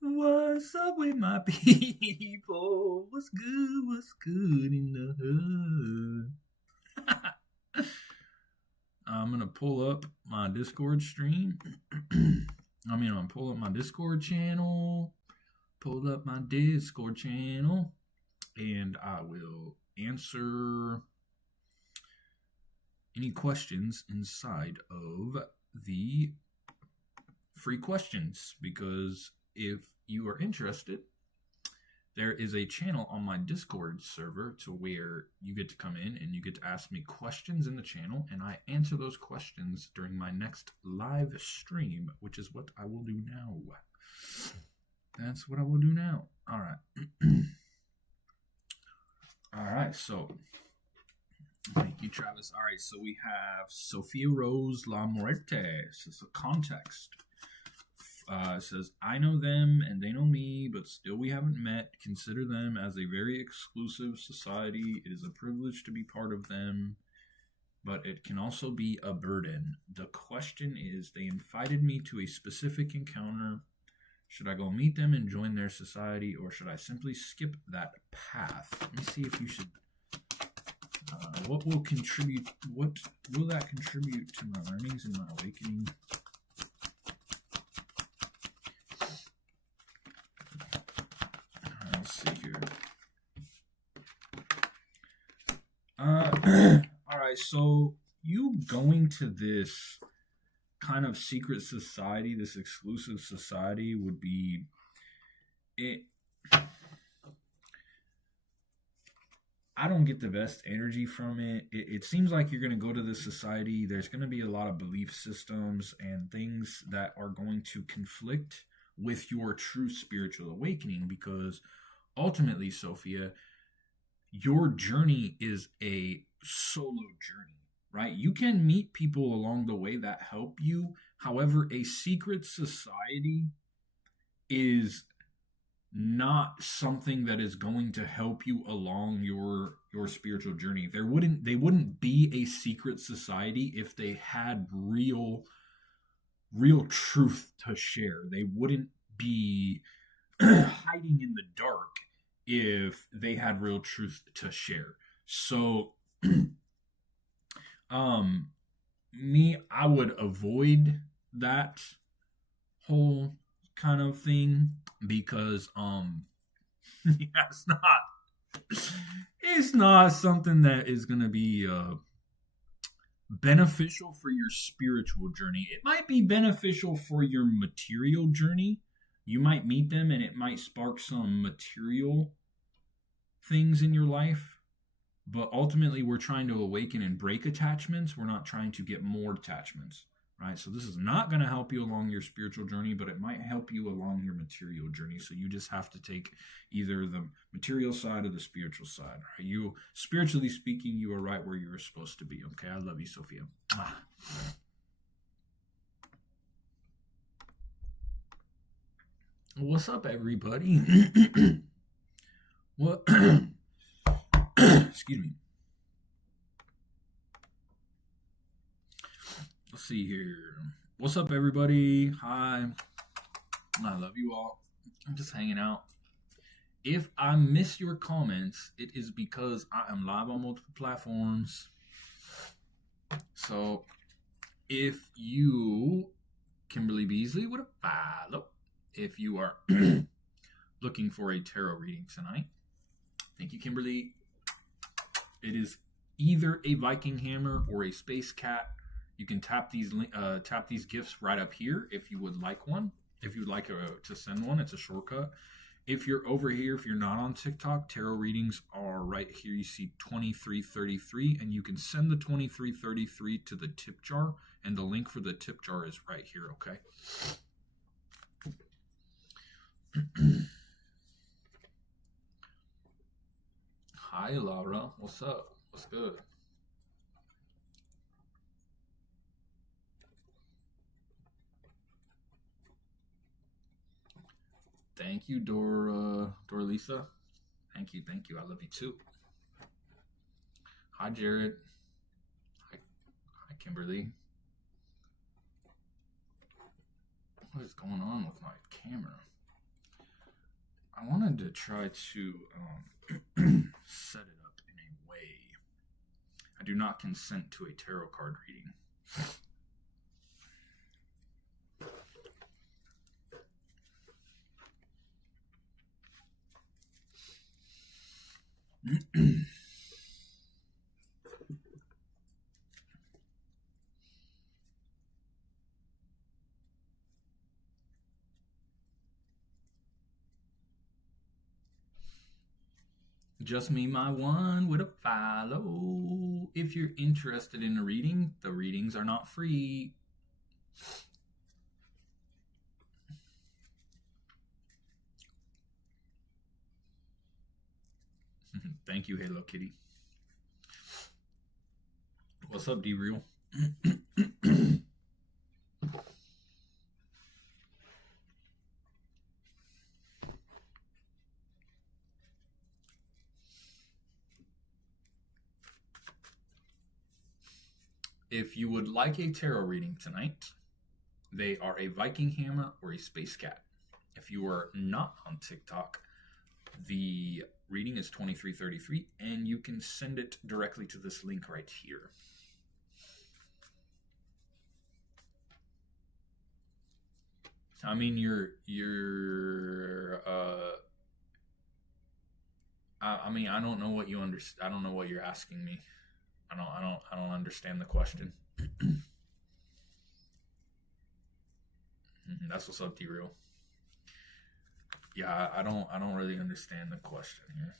What's up with my people? What's good? What's good in the hood? I'm gonna pull up my Discord stream. I'm gonna pull up my Discord channel. Pull up my Discord channel, and I will answer any questions inside of the free questions, because if you are interested, there is a channel on my Discord server to where you get to come in and you get to ask me questions in the channel, and I answer those questions during my next live stream, which is what I will do now. That's what I will do now. All right. All right, so thank you, Travis. All right, so we have Sophia Rose La Muerte. It's a context. It says, I know them and they know me, but still we haven't met. Consider them as a very exclusive society. It is a privilege to be part of them, but it can also be a burden. The question is, they invited me to a specific encounter. Should I go meet them and join their society, or should I simply skip that path? Let me see if you should... what will that contribute to my learnings and my awakening? Let's see here. All right, so you going to this kind of secret society, this exclusive society, would be it. I don't get the best energy from it. It seems like you're going to go to this society. There's going to be a lot of belief systems and things that are going to conflict with your true spiritual awakening, because ultimately, Sophia, your journey is a solo journey, right? You can meet people along the way that help you. However, a secret society is not something that is going to help you along your spiritual journey. They wouldn't be a secret society if they had real truth to share. They wouldn't be hiding in the dark if they had real truth to share. So I would avoid that whole kind of thing, because it's not something that is going to be beneficial for your spiritual journey. It might be beneficial for your material journey. You might meet them and it might spark some material things in your life, but ultimately we're trying to awaken and break attachments. We're not trying to get more attachments. Right, so this is not going to help you along your spiritual journey, but it might help you along your material journey. So you just have to take either the material side or the spiritual side. Right? You, spiritually speaking, you are right where you were supposed to be. Okay, I love you, Sophia. What's up, everybody? What? Excuse me. Let's see here. What's up, everybody? Hi. I love you all. I'm just hanging out. If I miss your comments, it is because I am live on multiple platforms. So if you, Kimberly Beasley, with a follow, if you are looking for a tarot reading tonight, thank you, Kimberly. It is either a Viking hammer or a space cat. You can tap these gifts right up here if you would like one. If you would like to send one, it's a shortcut. If you're over here, if you're not on TikTok, tarot readings are right here. You see 2333, and you can send the 2333 to the tip jar, and the link for the tip jar is right here, okay? Hi, Laura. What's up? What's good? Thank you, Doralisa. Thank you. I love you too. Hi, Jared. Hi, hi, Kimberly. What is going on with my camera? I wanted to try to set it up in a way. I do not consent to a tarot card reading. Just me, my one with a follow. If you're interested in a reading, the readings are not free. Thank you, Hello Kitty. What's up, D Real? If you would like a tarot reading tonight, they are a Viking hammer or a space cat. If you are not on TikTok, the reading is 2333 and you can send it directly to this link right here. I mean, I mean, I don't know what you understand. I don't know what you're asking me. I don't understand the question. That's what's up, D-Real. Yeah, I don't really understand the question here.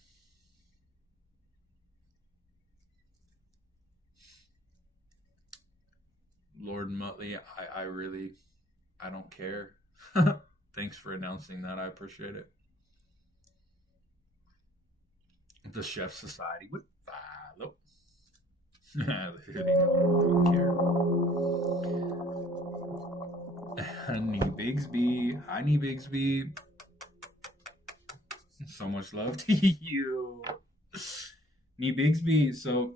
Lord Muttley, I don't care. Thanks for announcing that. I appreciate it. The Chef Society would follow. Who don't care? Honey Bigsby. Honey Bigsby. So much love to you. Nee Bigsby. So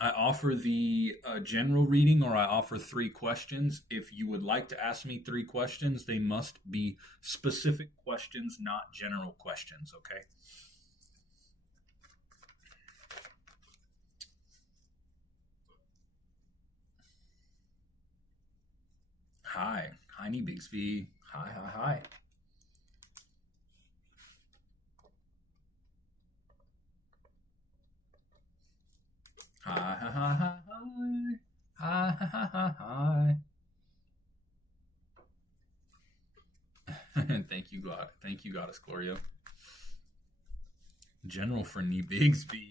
I offer the general reading, or I offer 3 questions. If you would like to ask me 3 questions, they must be specific questions, not general questions, okay? Hi. Hi, Nee Bigsby. Hi, hi, hi. Hi, hi, hi, hi, hi. Hi, hi, hi, hi. Thank you, God. Thank you, Goddess Gloria. General for Nee Bigsby.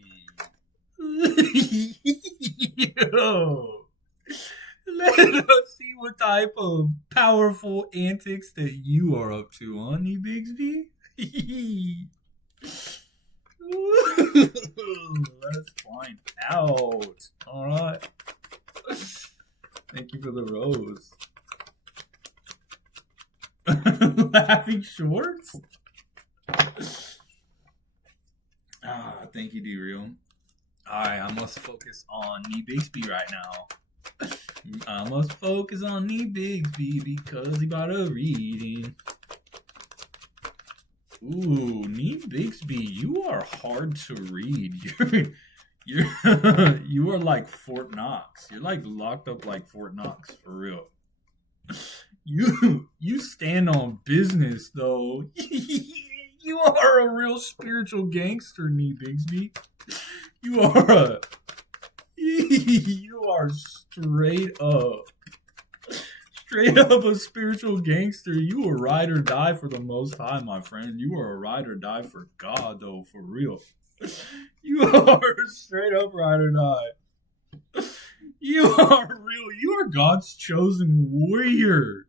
Yo. Let us see what type of powerful antics that you are up to, huh, Nee Bigsby? Let's find out. All right. Thank you for the rose. Laughing shorts? Thank you, D-Real. Alright, I must focus on Nee Bigsby right now. I must focus on Nee Bigsby because he bought a reading. Ooh, Nee Bigsby, you are hard to read. You are like Fort Knox. You're like locked up like Fort Knox for real. You stand on business though. You are a real spiritual gangster, Nee Bigsby. You are straight up a spiritual gangster. You a ride or die for the Most High, my friend. You are a ride or die for God, though, for real. You are straight up ride or die. You are real. You are God's chosen warrior.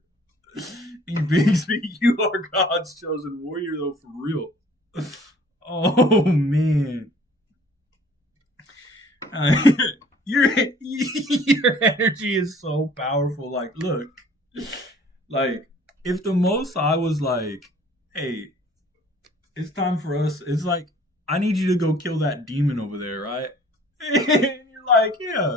Nee Bigsby, you are God's chosen warrior, though, for real. Oh, man. Your energy is so powerful. Like, look, like if the Most High was like, "Hey, It's time for us. It's like, I need you to go kill that demon over there, right? And you're like, yeah,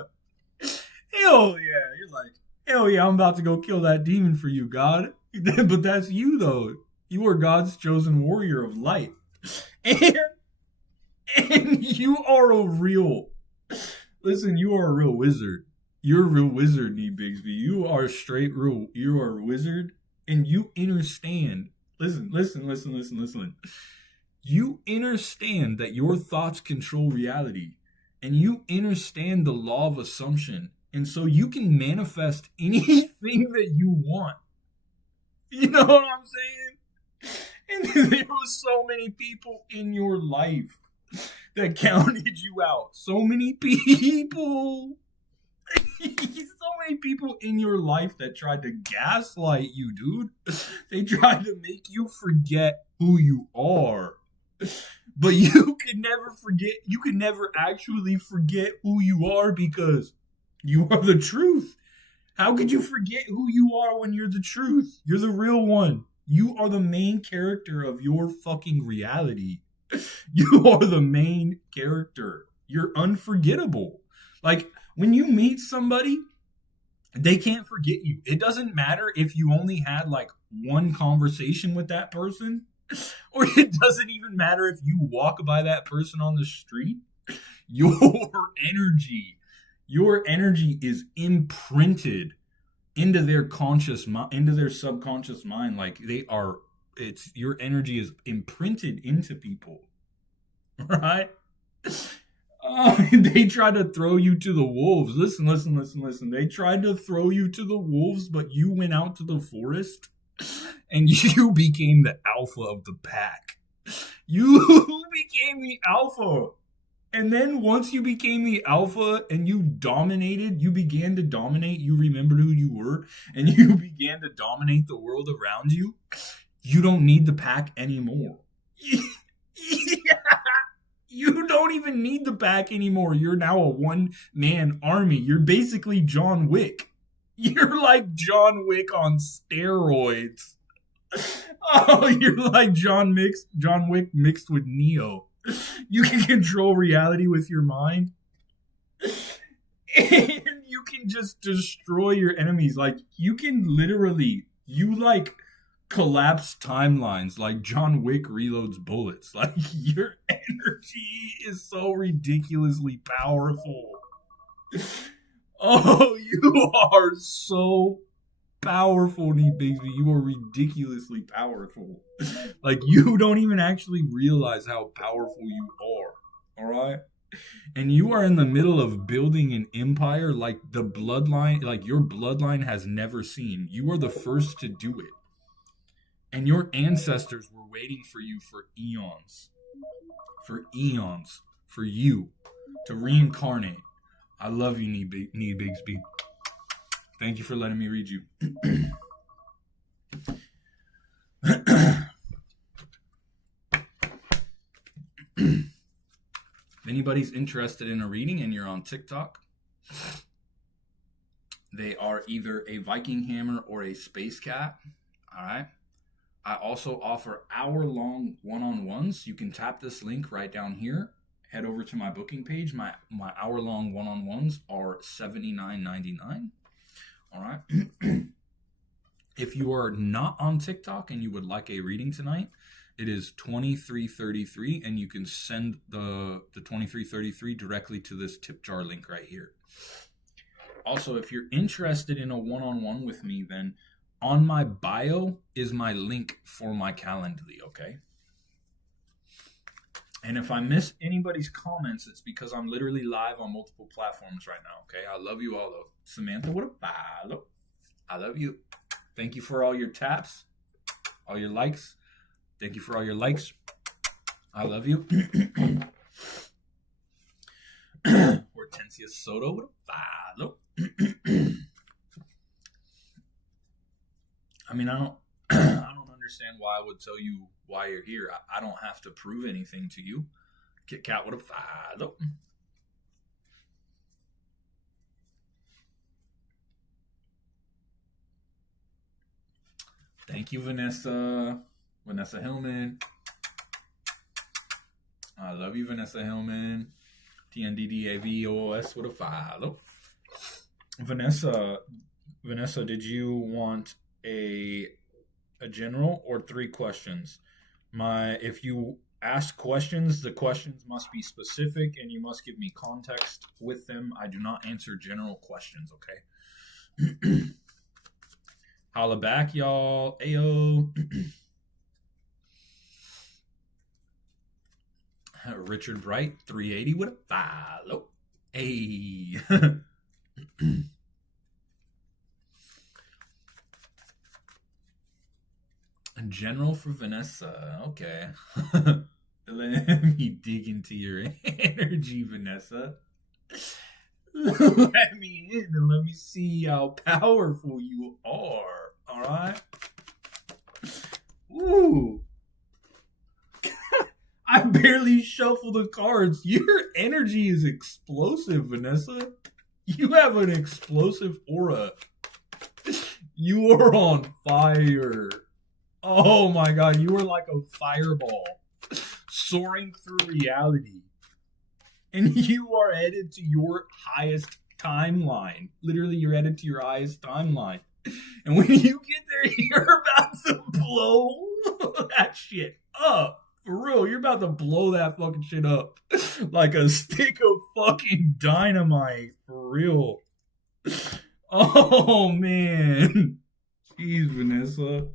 hell yeah. You're like, hell yeah, I'm about to go kill that demon for you, God. But that's you, though. You are God's chosen warrior of light. And, and you are a real, listen, you are a real wizard. You're a real wizard, Nee Bigsby. You are straight real. You are a wizard, and you understand. Listen. You understand that your thoughts control reality, and you understand the law of assumption, and so you can manifest anything that you want. You know what I'm saying? And there were so many people in your life that counted you out. So many people. So many people in your life that tried to gaslight you, dude. They tried to make you forget who you are. But you could never forget, you could never actually forget who you are because you are the truth. How could you forget who you are when you're the truth? You're the real one. You are the main character of your fucking reality. You are the main character. You're unforgettable. Like, when you meet somebody, they can't forget you. It doesn't matter if you only had like one conversation with that person, or it doesn't even matter if you walk by that person on the street. Your your energy is imprinted into their conscious mind, into their subconscious mind. Like it's your energy is imprinted into people, right? They tried to throw you to the wolves. Listen. They tried to throw you to the wolves, but you went out to the forest and you became the alpha of the pack. You became the alpha. And then once you became the alpha and you dominated, you began to dominate, you remembered who you were, and you began to dominate the world around you, you don't need the pack anymore. Yeah. You don't even need the pack anymore. You're now a one-man army. You're basically John Wick. You're like John Wick on steroids. Oh, you're like John Wick mixed with Neo. You can control reality with your mind. And you can just destroy your enemies. Like, you can literally, collapse timelines like John Wick reloads bullets. Like, your energy is so ridiculously powerful. Oh, you are so powerful, Nee Bigsby. You are ridiculously powerful. Like, you don't even actually realize how powerful you are. All right? And you are in the middle of building an empire like your bloodline has never seen. You are the first to do it. And your ancestors were waiting for you for eons. For you to reincarnate. I love you, Nee Bigsby. Thank you for letting me read you. If anybody's interested in a reading and you're on TikTok, they are either a Viking Hammer or a Space Cat. All right. I also offer hour-long one-on-ones. You can tap this link right down here. Head over to my booking page. My hour-long one-on-ones are $79.99. All right. If you are not on TikTok and you would like a reading tonight, it is $23.33, and you can send the $23.33 directly to this tip jar link right here. Also, if you're interested in a one-on-one with me, then on my bio is my link for my Calendly, okay? And if I miss anybody's comments, it's because I'm literally live on multiple platforms right now, okay? I love you all, though. Samantha, what a follow. I love you. Thank you for all your taps, all your likes. Thank you for all your likes. I love you. Hortensia Soto, what a follow. I mean, I don't understand why I would tell you why you're here. I don't have to prove anything to you. Kit Kat, what a follow. Thank you, Vanessa. Vanessa Hillman. I love you, Vanessa Hillman. TNDDAVOOS with a follow. Vanessa, Vanessa, did you want a a general or three questions? If you ask questions, the questions must be specific and you must give me context with them. I do not answer general questions, okay? Holla back, y'all. Ayo. Richard Bright, 380 with a follow. Hey. General for Vanessa. Okay. Let me dig into your energy, Vanessa. Let me in and let me see how powerful you are. All right. Ooh. I barely shuffle the cards. Your energy is explosive, Vanessa. You have an explosive aura. You are on fire. Oh my god, you are like a fireball soaring through reality. And you are headed to your highest timeline. Literally, you're headed to your highest timeline. And when you get there, you're about to blow that shit up. For real, you're about to blow that fucking shit up like a stick of fucking dynamite. For real. Oh, man. Jeez, Vanessa.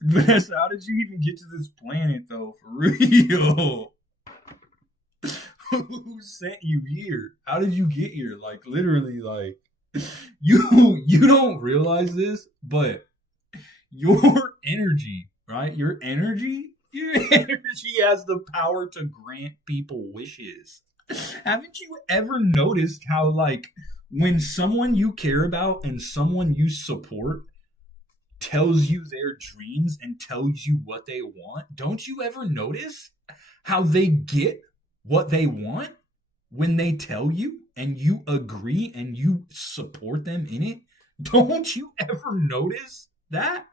Vanessa, how did you even get to this planet, though? For real. Who sent you here? How did you get here? Like, literally, like, you don't realize this, but your energy, right? Your energy has the power to grant people wishes. Haven't you ever noticed how, like, when someone you care about and someone you support tells you their dreams and tells you what they want, don't you ever notice how they get what they want when they tell you and you agree and you support them in it? Don't you ever notice that?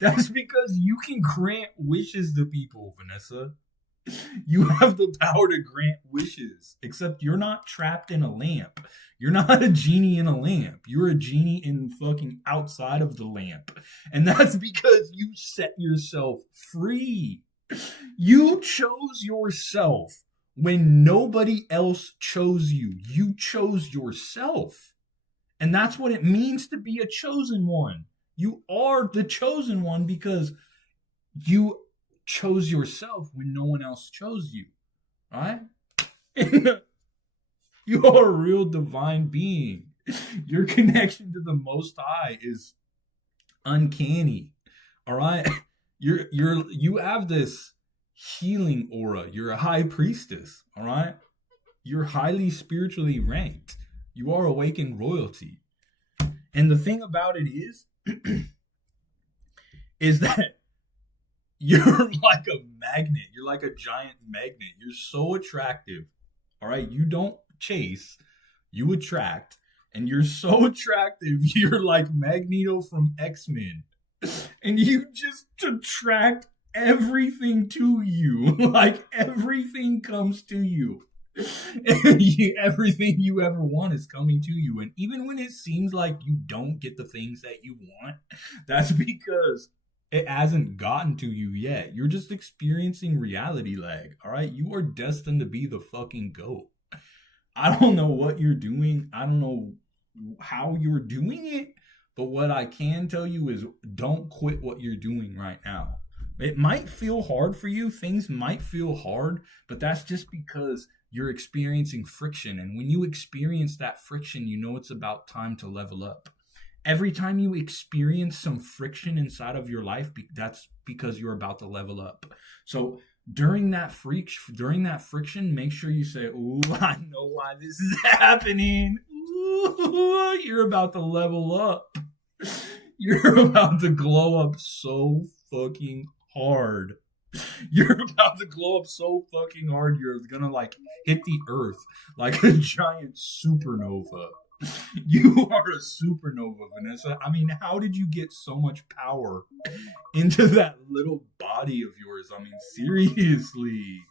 That's because you can grant wishes to people, Vanessa. You have the power to grant wishes, except you're not trapped in a lamp. You're not a genie in a lamp. You're a genie in fucking outside of the lamp. And that's because you set yourself free. You chose yourself when nobody else chose you. You chose yourself. And that's what it means to be a chosen one. You are the chosen one because you chose yourself when no one else chose you. Right? You are a real divine being. Your connection to the Most High is uncanny. All right? You have this healing aura. You're a high priestess. All right? You're highly spiritually ranked. You are awakened royalty. And the thing about it is that you're like a magnet. You're like a giant magnet. You're so attractive. All right? You don't chase. You attract. And you're so attractive. You're like Magneto from X-Men. And you just attract everything to you. Like everything comes to you. Everything you ever want is coming to you. And even when it seems like you don't get the things that you want, that's because it hasn't gotten to you yet. You're just experiencing reality lag. All right? You are destined to be the fucking GOAT. I don't know what you're doing. I don't know how you're doing it. But what I can tell you is don't quit what you're doing right now. It might feel hard for you. Things might feel hard. But that's just because you're experiencing friction. And when you experience that friction, you know it's about time to level up. Every time you experience some friction inside of your life, that's because you're about to level up. So during that friction, make sure you say, "Ooh, I know why this is happening. Ooh, you're about to level up. You're about to glow up so fucking hard. You're about to glow up so fucking hard. You're gonna like hit the earth like a giant supernova." You are a supernova, Vanessa. I mean, how did you get so much power into that little body of yours yours. I mean, seriously.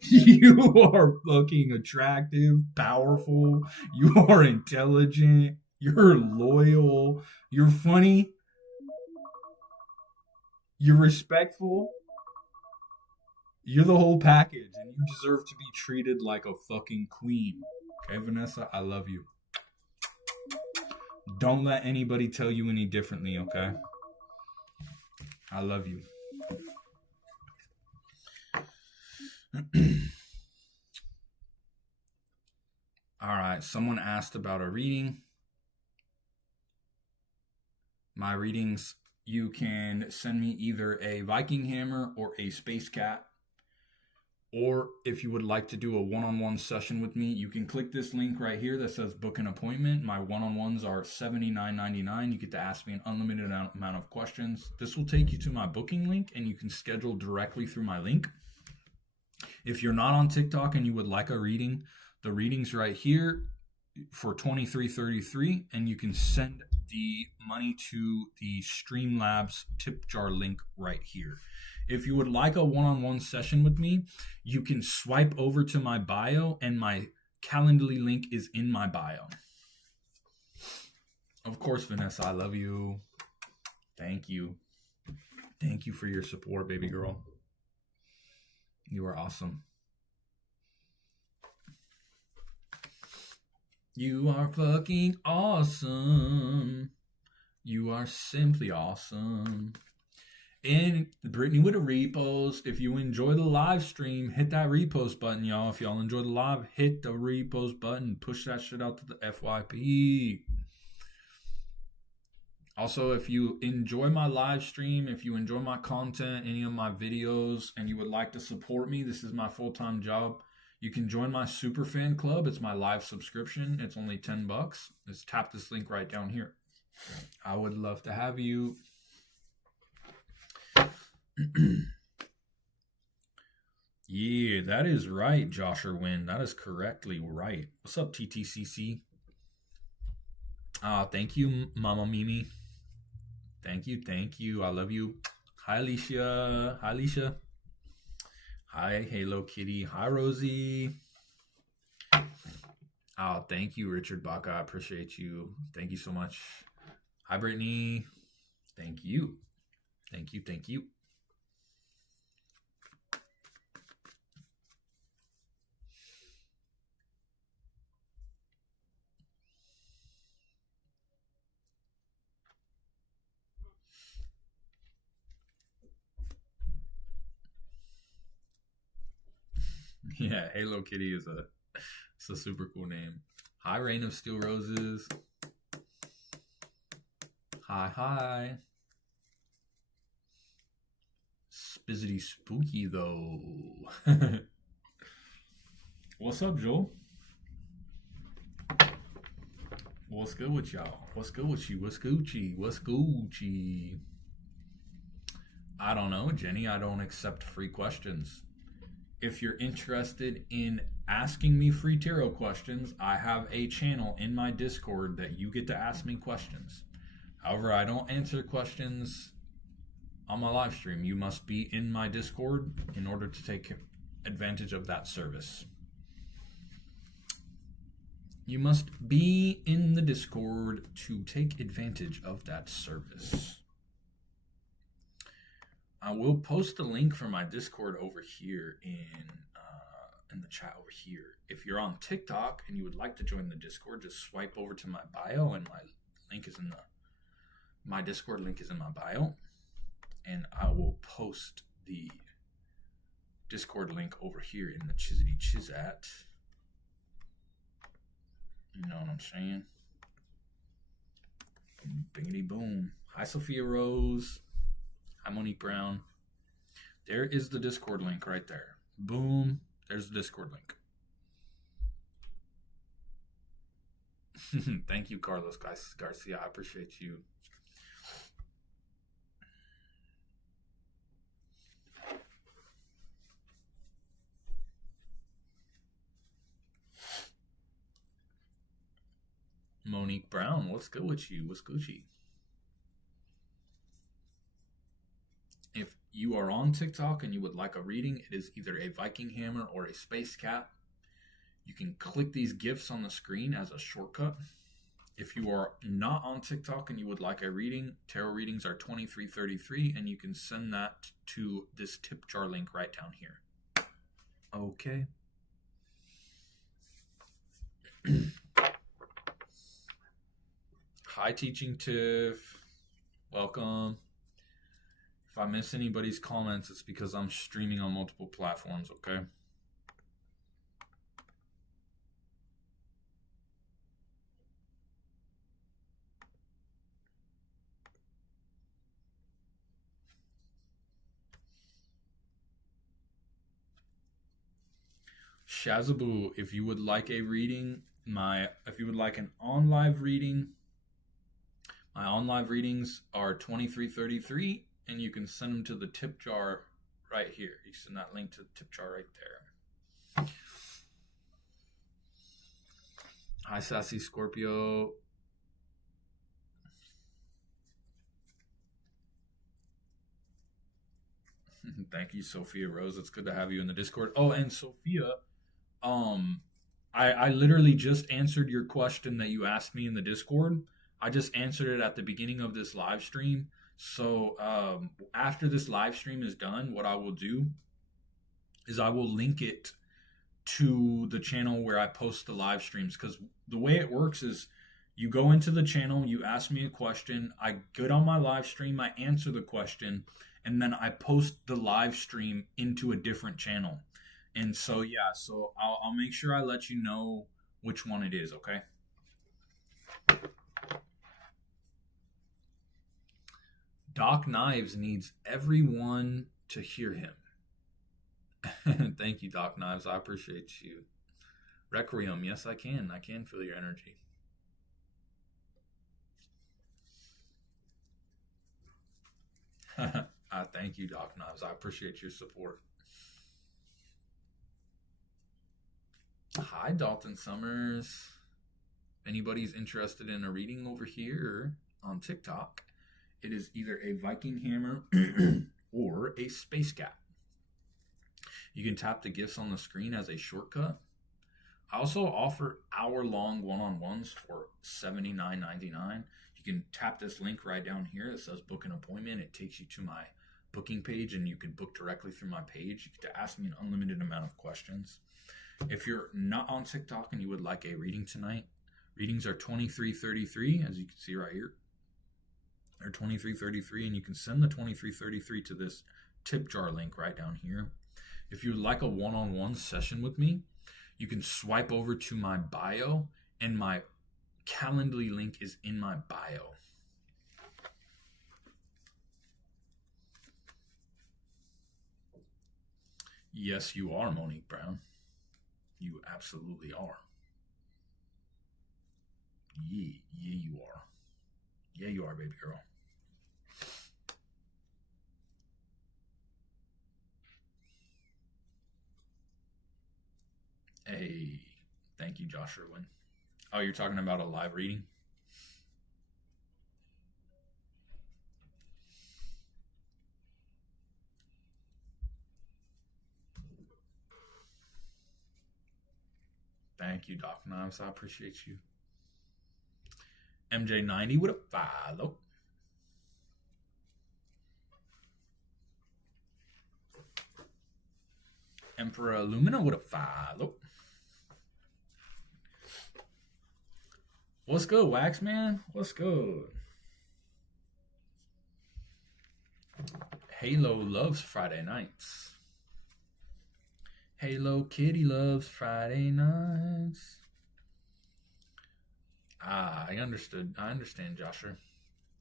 You are fucking attractive, powerful, you are intelligent, you're loyal, you're funny, you're respectful, you're the whole package, and you deserve to be treated like a fucking queen. Okay, Vanessa, I love you. Don't let anybody tell you any differently, okay? I love you. All right, someone asked about a reading. My readings, you can send me either a Viking hammer or a space cat. Or if you would like to do a one-on-one session with me, you can click this link right here that says book an appointment. My one-on-ones are $79.99. You get to ask me an unlimited amount of questions. This will take you to my booking link, and you can schedule directly through my link. If you're not on TikTok and you would like a reading, the reading's right here for $23.33, and you can send the money to the Streamlabs tip jar link right here. If you would like a one-on-one session with me, you can swipe over to my bio, and my Calendly link is in my bio. Of course, Vanessa, I love you. Thank you. Thank you for your support, baby girl. You are awesome. You are fucking awesome. You are simply awesome. And Brittany with a repost. If you enjoy the live stream, hit that repost button, y'all. If y'all enjoy the live, hit the repost button. Push that shit out to the FYP. Also, if you enjoy my live stream, if you enjoy my content, any of my videos, and you would like to support me, this is my full-time job. You can join my super fan club. It's my live subscription. It's only $10. Just tap this link right down here. I would love to have you. Yeah, that is right, Josh Erwin. That is correctly right. What's up, TTCC? Thank you, Mama Mimi. Thank you. I love you. Hi, Alicia. Hi, Hello Kitty. Hi, Rosie. Oh, thank you, Richard Baca. I appreciate you. Thank you so much. Hi, Brittany. Thank you. Yeah, Halo Kitty is it's a super cool name. Hi, Rain of Steel Roses. Hi. Spizzity spooky though. What's up, Joel? What's good with y'all? What's good with you? What's Gucci? I don't know, Jenny. I don't accept free questions. If you're interested in asking me free tarot questions, I have a channel in my Discord that you get to ask me questions. However, I don't answer questions on my live stream. You must be in my Discord in order to take advantage of that service. You must be in the Discord to take advantage of that service. I will post the link for my Discord over here in the chat over here. If you're on TikTok and you would like to join the Discord, just swipe over to my bio, and my Discord link is in my bio, and I will post the Discord link over here in the Chizzy Chizat. You know what I'm saying? Bingity boom. Hi, Sophia Rose. Hi, Monique Brown. There is the Discord link right there. Boom. There's the Discord link. Thank you, Carlos Garcia. I appreciate you. Monique Brown, what's good with you? What's Gucci? If you are on TikTok and you would like a reading, it is either a Viking hammer or a space cat. You can click these GIFs on the screen as a shortcut. If you are not on TikTok and you would like a reading, tarot readings are $23.33, and you can send that to this tip jar link right down here. Okay. Hi, Teaching Tiff. Welcome. If I miss anybody's comments, it's because I'm streaming on multiple platforms, okay? Shazaboo, if you would like a reading, if you would like an on live reading, my on live readings are $23.33, and you can send them to the tip jar right here. You send that link to the tip jar right there. Hi, Sassy Scorpio. Thank you, Sophia Rose. It's good to have you in the Discord. Oh, and Sophia, I literally just answered your question that you asked me in the Discord. I just answered it at the beginning of this live stream. So after this live stream is done, what I will do is I will link it to the channel where I post the live streams, because the way it works is you go into the channel, you ask me a question, I get on my live stream, I answer the question, and then I post the live stream into a different channel. And so, yeah, so I'll make sure I let you know which one it is, okay? Doc Knives needs everyone to hear him. Thank you, Doc Knives. I appreciate you. Requiem, yes, I can. I can feel your energy. Thank you, Doc Knives. I appreciate your support. Hi, Dalton Summers. If anybody's interested in a reading over here on TikTok, it is either a Viking hammer or a space cat. You can tap the gifts on the screen as a shortcut. I also offer hour-long one-on-ones for $79.99. You can tap this link right down here. It says book an appointment. It takes you to my booking page, and you can book directly through my page. You get to ask me an unlimited amount of questions. If you're not on TikTok and you would like a reading tonight, readings are $23.33, as you can see right here. They're $23.33, and you can send the $23.33 to this tip jar link right down here. If you would like a one-on-one session with me, you can swipe over to my bio, and my Calendly link is in my bio. Yes, you are, Monique Brown. You absolutely are. Yeah, you are. Yeah, you are, baby girl. Hey, thank you, Josh Irwin. Oh, you're talking about a live reading? Thank you, Doc Knives. I appreciate you. MJ90 with a follow. Emperor Illumina with a follow. What's good, Wax Man? What's good? Halo loves Friday nights. Halo Kitty loves Friday nights. I understood. I understand, Joshua.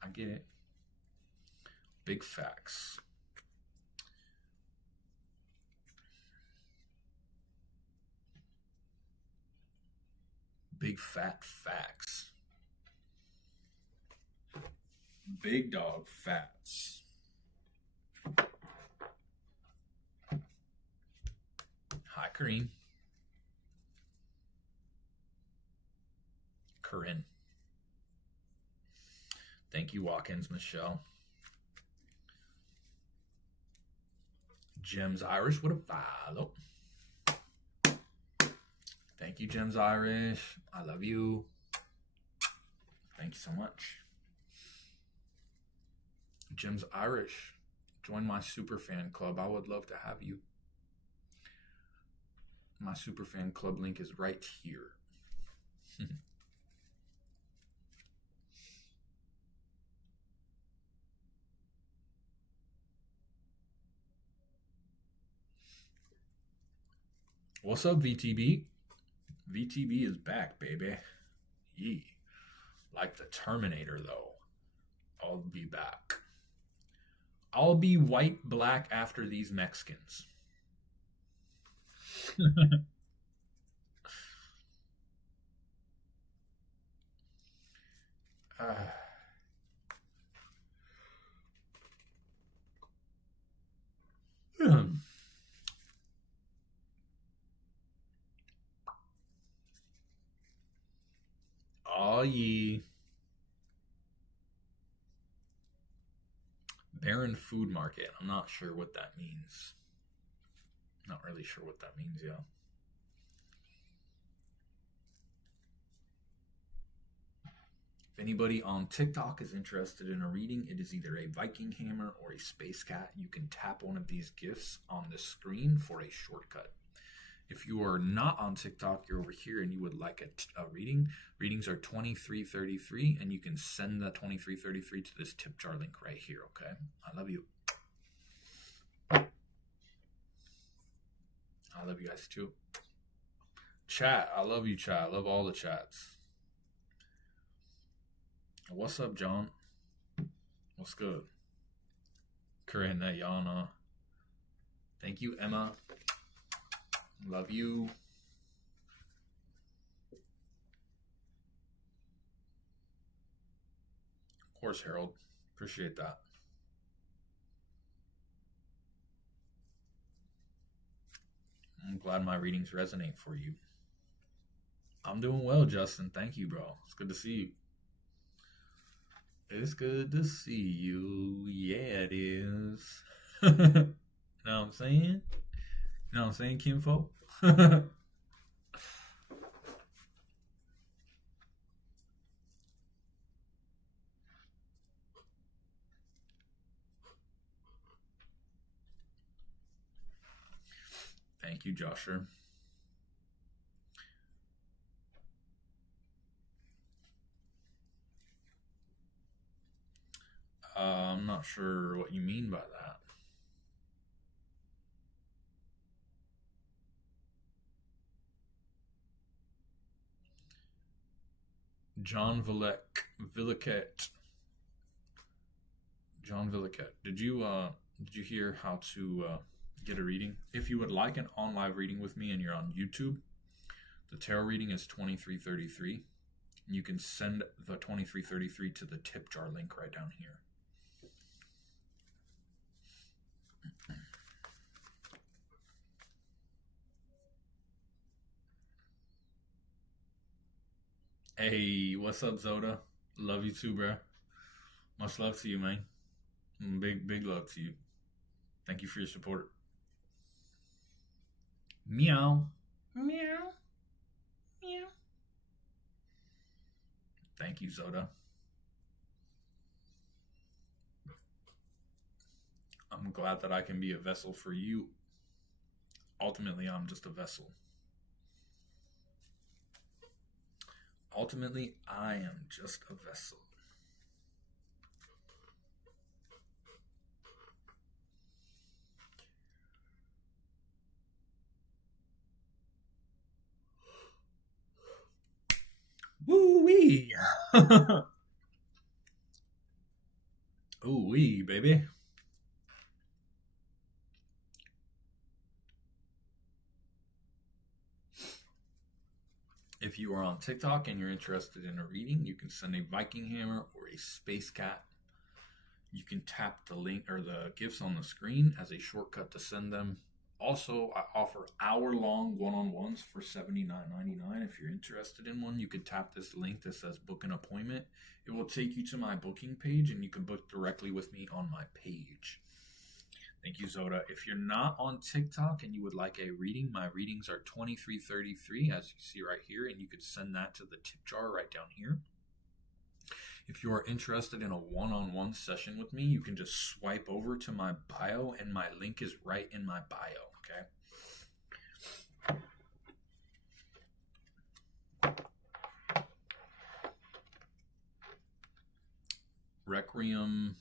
I get it. Big facts. Big fat facts. Big dog fats. Hi, Kareem. Corinne. Thank you, Watkins Michelle. Gems Irish with a follow. Thank you, Gems Irish. I love you. Thank you so much. Gems Irish, join my super fan club. I would love to have you. My super fan club link is right here. What's up, VTB? VTB is back, baby. Yee. Like the Terminator, though. I'll be back. I'll be white black after these Mexicans. Oh, ye. Barren Food Market. I'm not sure what that means. Not really sure what that means, yeah. If anybody on TikTok is interested in a reading, it is either a Viking hammer or a space cat. You can tap one of these gifts on the screen for a shortcut. If you are not on TikTok, you're over here and you would like a reading, readings are $23.33, and you can send that $23.33 to this tip jar link right here, okay? I love you. I love you guys too. Chat, I love you, chat. I love all the chats. What's up, John? What's good? Corinne, that Yana. Thank you, Emma. Love you. Of course, Harold. Appreciate that. I'm glad my readings resonate for you. I'm doing well, Justin. Thank you, bro. It's good to see you. It's good to see you. Yeah, it is. Know what I'm saying? Know what I'm saying, Kimfo? Thank you, Josher. I'm not sure what you mean by that. John Villiquet. John Villiquet. Did you hear how to get a reading? If you would like an on live reading with me and you're on YouTube, the tarot reading is $23.33. You can send the $23.33 to the tip jar link right down here. Hey, what's up, Zoda? Love you too, bro. Much love to you, man. Big love to you. Thank you for your support. Meow. Meow. Meow. Thank you, Zoda. I'm glad that I can be a vessel for you. Ultimately, I'm just a vessel. Ultimately, I am just a vessel. Woo-wee! Ooh-wee, baby. If you are on TikTok and you're interested in a reading, you can send a Viking hammer or a space cat. You can tap the link or the gifts on the screen as a shortcut to send them. Also, I offer hour-long one-on-ones for $79.99. If you're interested in one, you can tap this link that says book an appointment. It will take you to my booking page and you can book directly with me on my page. Thank you, Zoda. If you're not on TikTok and you would like a reading, my readings are 2333, as you see right here, and you could send that to the tip jar right down here. If you are interested in a one-on-one session with me, you can just swipe over to my bio, and my link is right in my bio, okay? Requiem.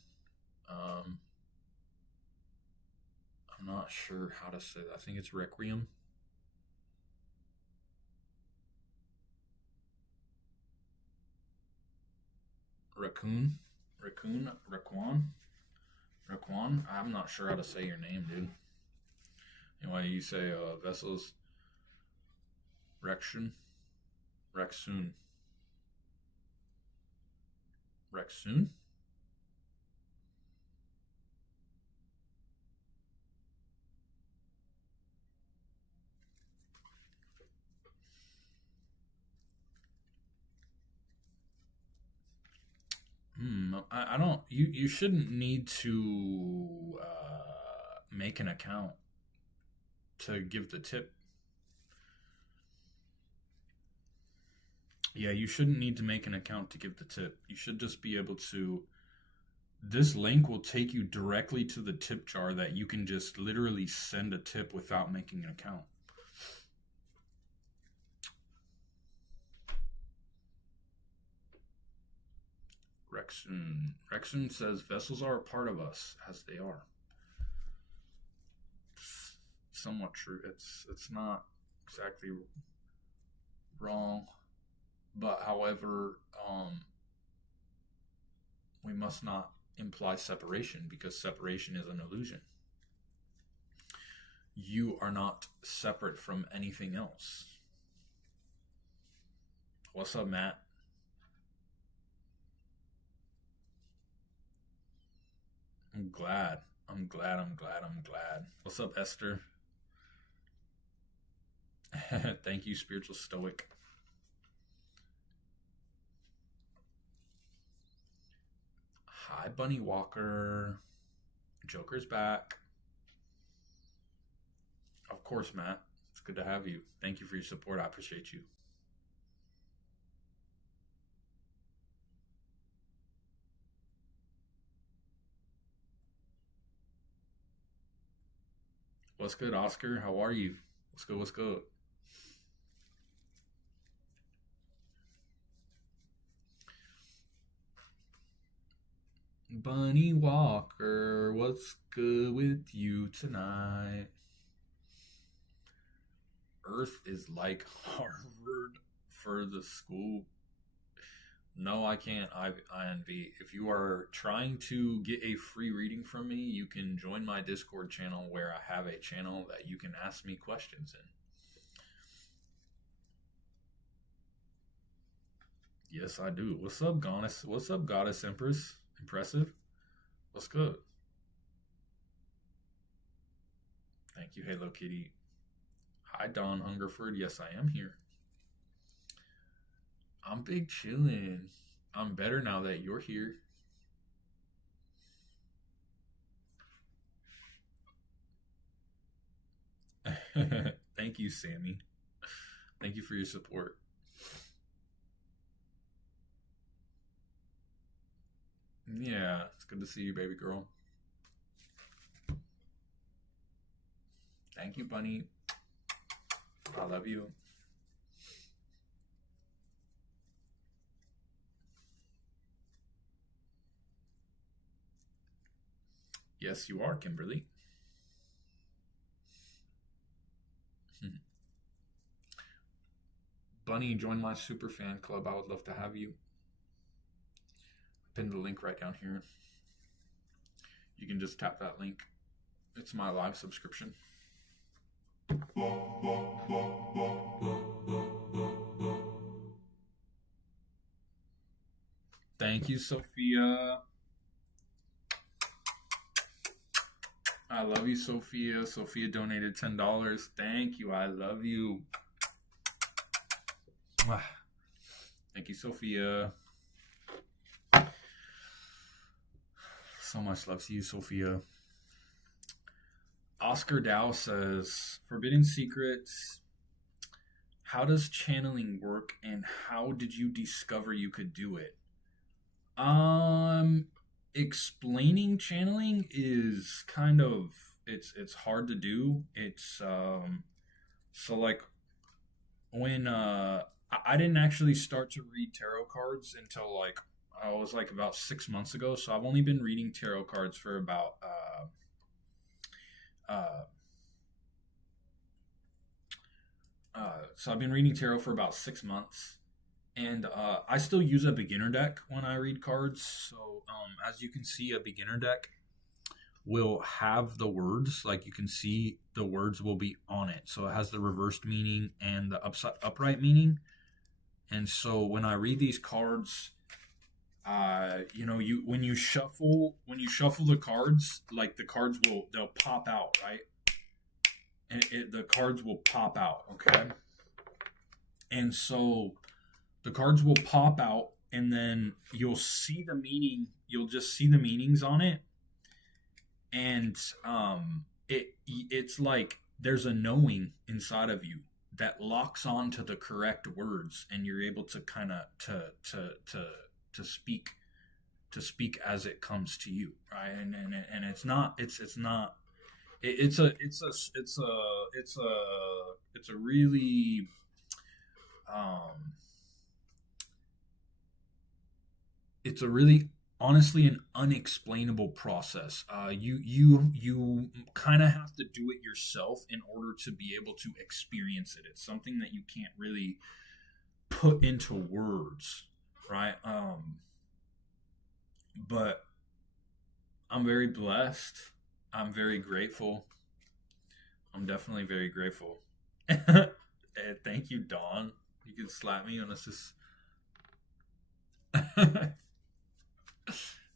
I'm not sure how to say that. I think it's Requiem. Raccoon. I'm not sure how to say your name, dude. Anyway, you say vessels. Rexun. I don't. You shouldn't need to make an account to give the tip. Yeah, you shouldn't need to make an account to give the tip. You should just be able to. This link will take you directly to the tip jar that you can just literally send a tip without making an account. Rexun says vessels are a part of us, as they are. It's somewhat true. It's not exactly wrong, but however, we must not imply separation, because separation is an illusion. You are not separate from anything else. What's up, Matt? I'm glad. What's up, Esther? Thank you, Spiritual Stoic. Hi, Bunny Walker. Joker's back. Of course, Matt. It's good to have you. Thank you for your support. I appreciate you. What's good, Oscar? How are you? What's good? Bunny Walker, what's good with you tonight? Earth is like Harvard for the school. No, I can't, INV. If you are trying to get a free reading from me, you can join my Discord channel, where I have a channel that you can ask me questions in. Yes, I do. What's up, Goddess? What's up, Goddess Empress? Impressive. What's good? Thank you, Hello Kitty. Hi, Don Hungerford. Yes, I am here. I'm big chillin'. I'm better now that you're here. Thank you, Sammy. Thank you for your support. Yeah, it's good to see you, baby girl. Thank you, Bunny. I love you. Yes, you are, Kimberly. Bunny, join my super fan club. I would love to have you. Pin the link right down here. You can just tap that link. It's my live subscription. Thank you, Sophia. I love you, Sophia. Sophia donated $10. Thank you. I love you. Thank you, Sophia. So much love to you, Sophia. Oscar Dow says, "Forbidden secrets. How does channeling work, and how did you discover you could do it?" Um, Explaining channeling is kind of it's hard to do. It's so like when I didn't actually start to read tarot cards until like I was like about 6 months ago. So I've only been reading tarot cards for about uh so I've been reading tarot for about 6 months, and I still use a beginner deck when I read cards. So as you can see, a beginner deck will have the words, like you can see the words will be on it. So it has the reversed meaning and the upright meaning. And so when I read these cards, you when you shuffle the cards, like the cards they'll pop out, right? And the cards will pop out, okay? And so the cards will pop out, and then you'll see the meaning. You'll just see the meanings on it, and it's like there's a knowing inside of you that locks on to the correct words, and you're able to kind of to speak as it comes to you, right? And it's not it's a really um it's a really honestly an unexplainable process. You kind of have to do it yourself in order to be able to experience it. It's something that you can't really put into words, right? But I'm very blessed. I'm very grateful. I'm definitely very grateful. Thank you, Dawn. You can slap me on this.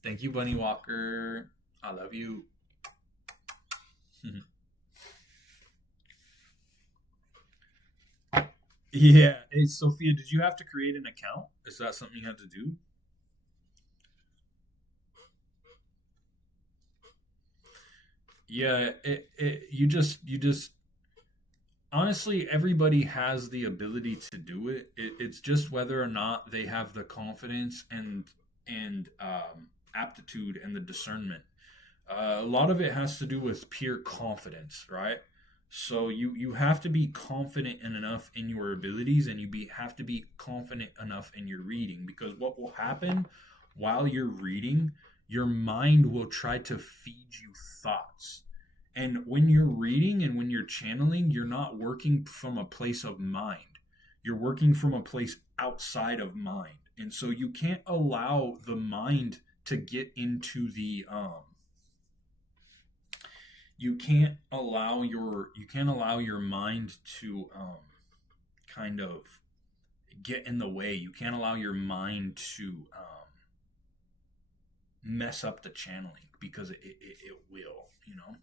Thank you, Bunny Walker. I love you. Yeah. Hey, Sophia, did you have to create an account? Is that something you had to do? Yeah. You just honestly, everybody has the ability to do it's just whether or not they have the confidence and aptitude and the discernment. A lot of it has to do with pure confidence, right? So you have to be confident enough in your abilities, and have to be confident enough in your reading, because what will happen while you're reading, your mind will try to feed you thoughts. And when you're reading and when you're channeling, you're not working from a place of mind. You're working from a place outside of mind. And so you can't allow the mind to get into the you can't allow your mind to kind of get in the way. You can't allow your mind to mess up the channeling, because it will, you know.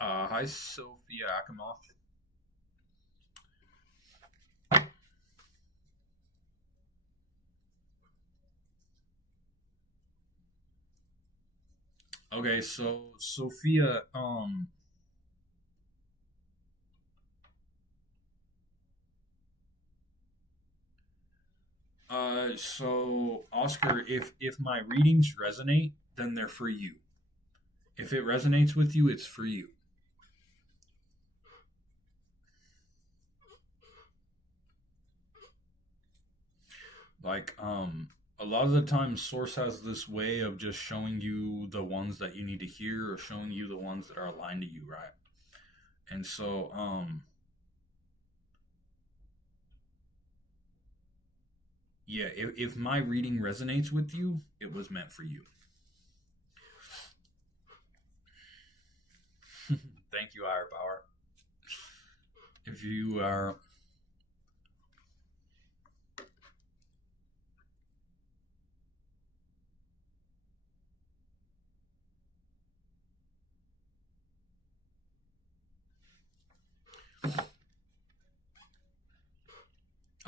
Hi, Sophia Akamoff. Okay, so Sophia, so Oscar, if my readings resonate, then they're for you. If it resonates with you, it's for you. Like, a lot of the time, Source has this way of just showing you the ones that you need to hear, or showing you the ones that are aligned to you, right? And so, yeah, if my reading resonates with you, it was meant for you. Thank you, Higher Power. If you are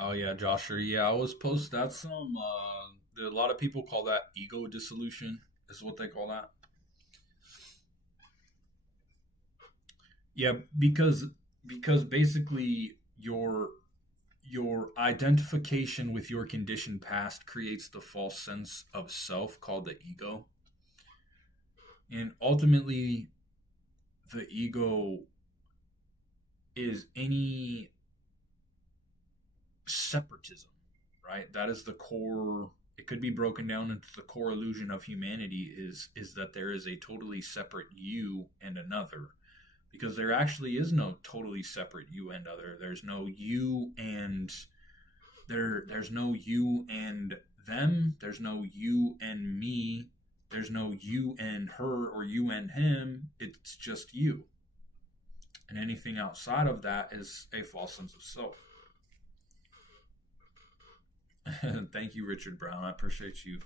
Oh yeah, Joshua. Yeah, I was post. That's a lot of people call that ego dissolution. Is what they call that. Yeah, because basically your identification with your conditioned past creates the false sense of self called the ego, and ultimately the ego is any separatism, right? That is the core. It could be broken down into the core illusion of humanity is that there is a totally separate you and another, because there actually is no totally separate you and other. There's no you and there's no you and them. There's no you and me. There's no you and her or you and him. It's just you. And anything outside of that is a false sense of self. Thank you, Richard Brown. I appreciate you.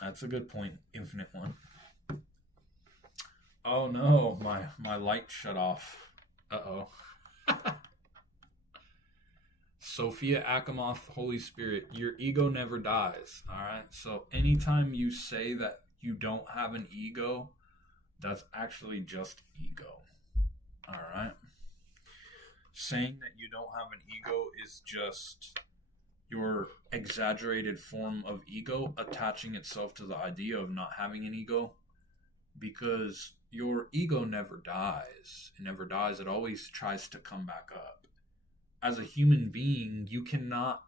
That's a good point, Infinite One. Oh no, my light shut off. Uh oh. Sophia Akamoth, Holy Spirit, your ego never dies. All right. So anytime you say that you don't have an ego, that's actually just ego. All right. Saying that you don't have an ego is just your exaggerated form of ego attaching itself to the idea of not having an ego, because your ego never dies. It never dies. It always tries to come back up. As a human being, you cannot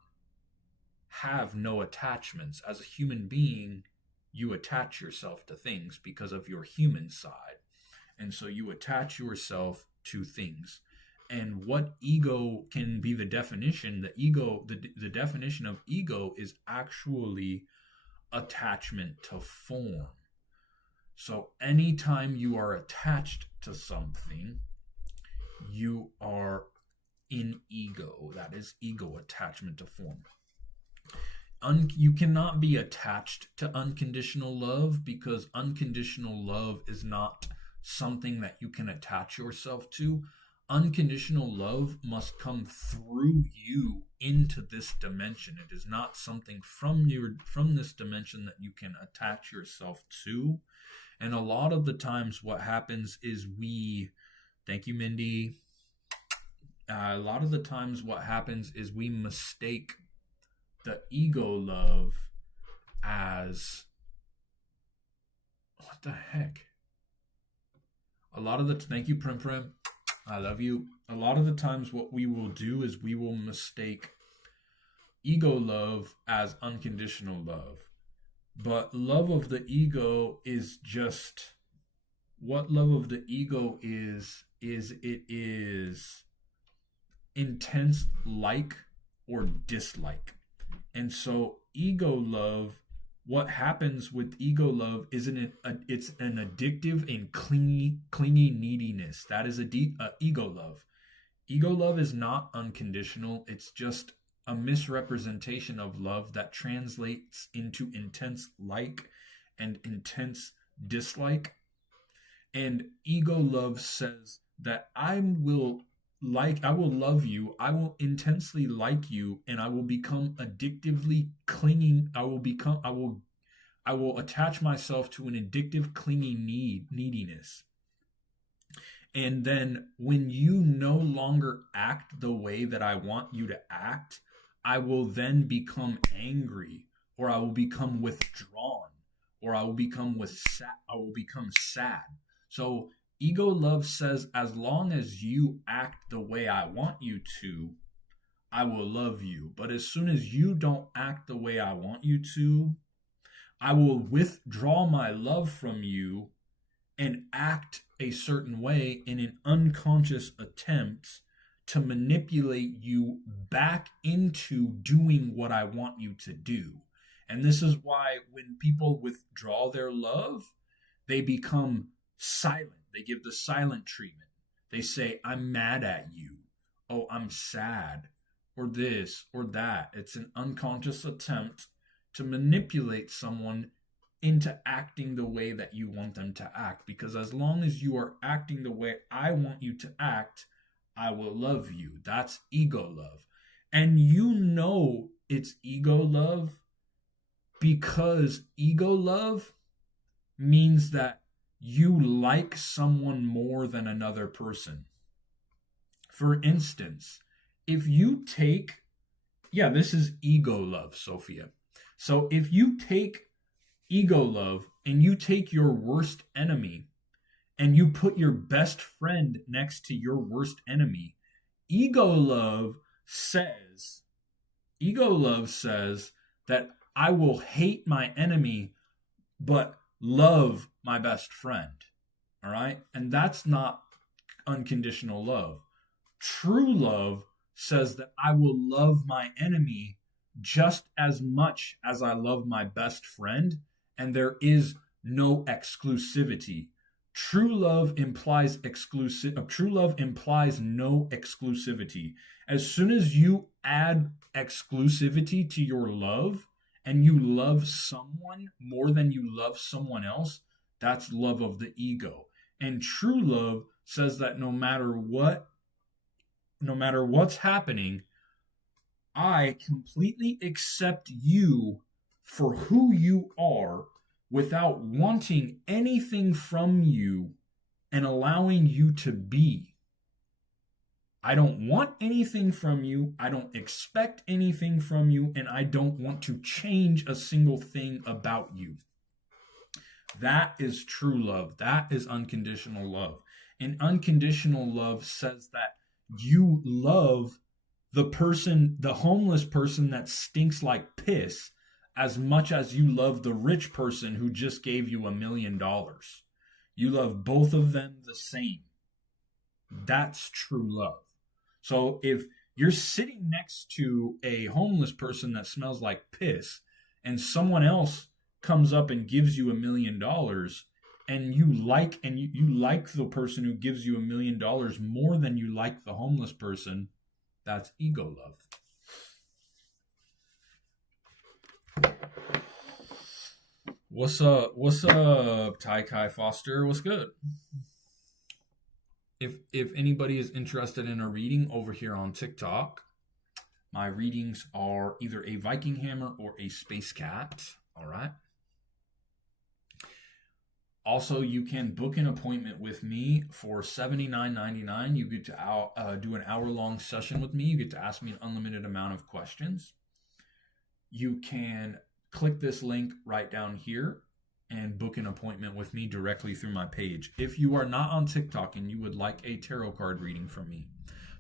have no attachments. As a human being, you attach yourself to things because of your human side. And so you attach yourself to things. And what ego can be the definition? The definition of ego is actually attachment to form. So anytime you are attached to something, you are in ego. That is ego, attachment to form. You cannot be attached to unconditional love, because unconditional love is not something that you can attach yourself to. Unconditional love must come through you into this dimension. It is not something from this dimension that you can attach yourself to. And a lot of the times what happens is thank you, Mindy. A lot of the times what happens is we mistake the ego love as, what the heck? Thank you, Prim Prim. I love you. A lot of the times what we will do is we will mistake ego love as unconditional love. But love of the ego is just what love of the ego is it is intense like or dislike. And so ego love, what happens with ego love is it's an addictive and clingy neediness. That is ego love. Ego love is not unconditional. It's just a misrepresentation of love that translates into intense like and intense dislike. And ego love says that I will love you, I will intensely like you, and I will become addictively clinging. I will attach myself to an addictive clinging neediness. And then when you no longer act the way that I want you to act, I will then become angry, or I will become withdrawn, or I will become sad. So ego love says, as long as you act the way I want you to, I will love you. But as soon as you don't act the way I want you to, I will withdraw my love from you and act a certain way in an unconscious attempt to manipulate you back into doing what I want you to do. And this is why when people withdraw their love, they become silent. They give the silent treatment. They say, I'm mad at you. Oh, I'm sad. Or this or that. It's an unconscious attempt to manipulate someone into acting the way that you want them to act. Because as long as you are acting the way I want you to act, I will love you. That's ego love. And you know it's ego love because ego love means that you like someone more than another person. For instance, if you take, yeah, this is ego love, Sophia. So if you take ego love and you take your worst enemy and you put your best friend next to your worst enemy, ego love says, ego love says that I will hate my enemy, but love my best friend. All right. And that's not unconditional love. True love says that I will love my enemy just as much as I love my best friend, and there is no exclusivity. True love implies true love implies no exclusivity. As soon as you add exclusivity to your love and you love someone more than you love someone else, that's love of the ego. And true love says that no matter what's happening, I completely accept you for who you are without wanting anything from you and allowing you to be. I don't want anything from you. I don't expect anything from you. And I don't want to change a single thing about you. That is true love. That is unconditional love. And unconditional love says that you love the person, the homeless person that stinks like piss, as much as you love the rich person who just gave you $1 million. You love both of them the same. That's true love. So if you're sitting next to a homeless person that smells like piss and someone else comes up and gives you $1 million, and you like the person who gives you $1 million more than you like the homeless person, that's ego love. What's up? What's up, Tai Kai Foster? What's good? If anybody is interested in a reading over here on TikTok, my readings are either a Viking hammer or a space cat. All right. Also, you can book an appointment with me for $79.99. You get to do an hour-long session with me. You get to ask me an unlimited amount of questions. You can click this link right down here and book an appointment with me directly through my page. If you are not on TikTok and you would like a tarot card reading from me,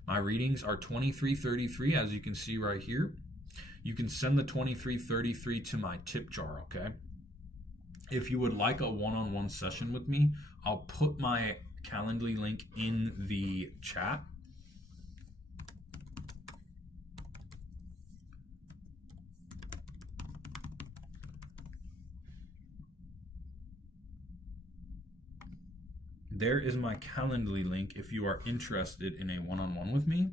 my readings are $23.33, as you can see right here. You can send the $23.33 to my tip jar, okay? If you would like a one-on-one session with me, I'll put my Calendly link in the chat. There is my Calendly link if you are interested in a one-on-one with me.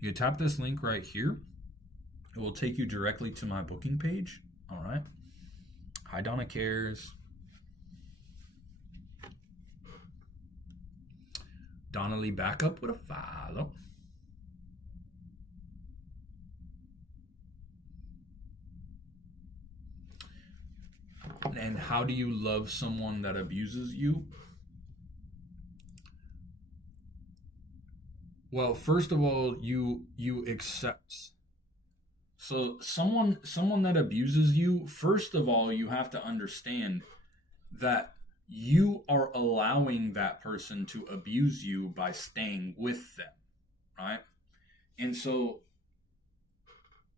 You tap this link right here. It will take you directly to my booking page. All right. Hi, Donna Cares. Donna Lee Backup with a follow. And how do you love someone that abuses you? Well, first of all, you accept. So someone that abuses you, first of all, you have to understand that you are allowing that person to abuse you by staying with them, right? And so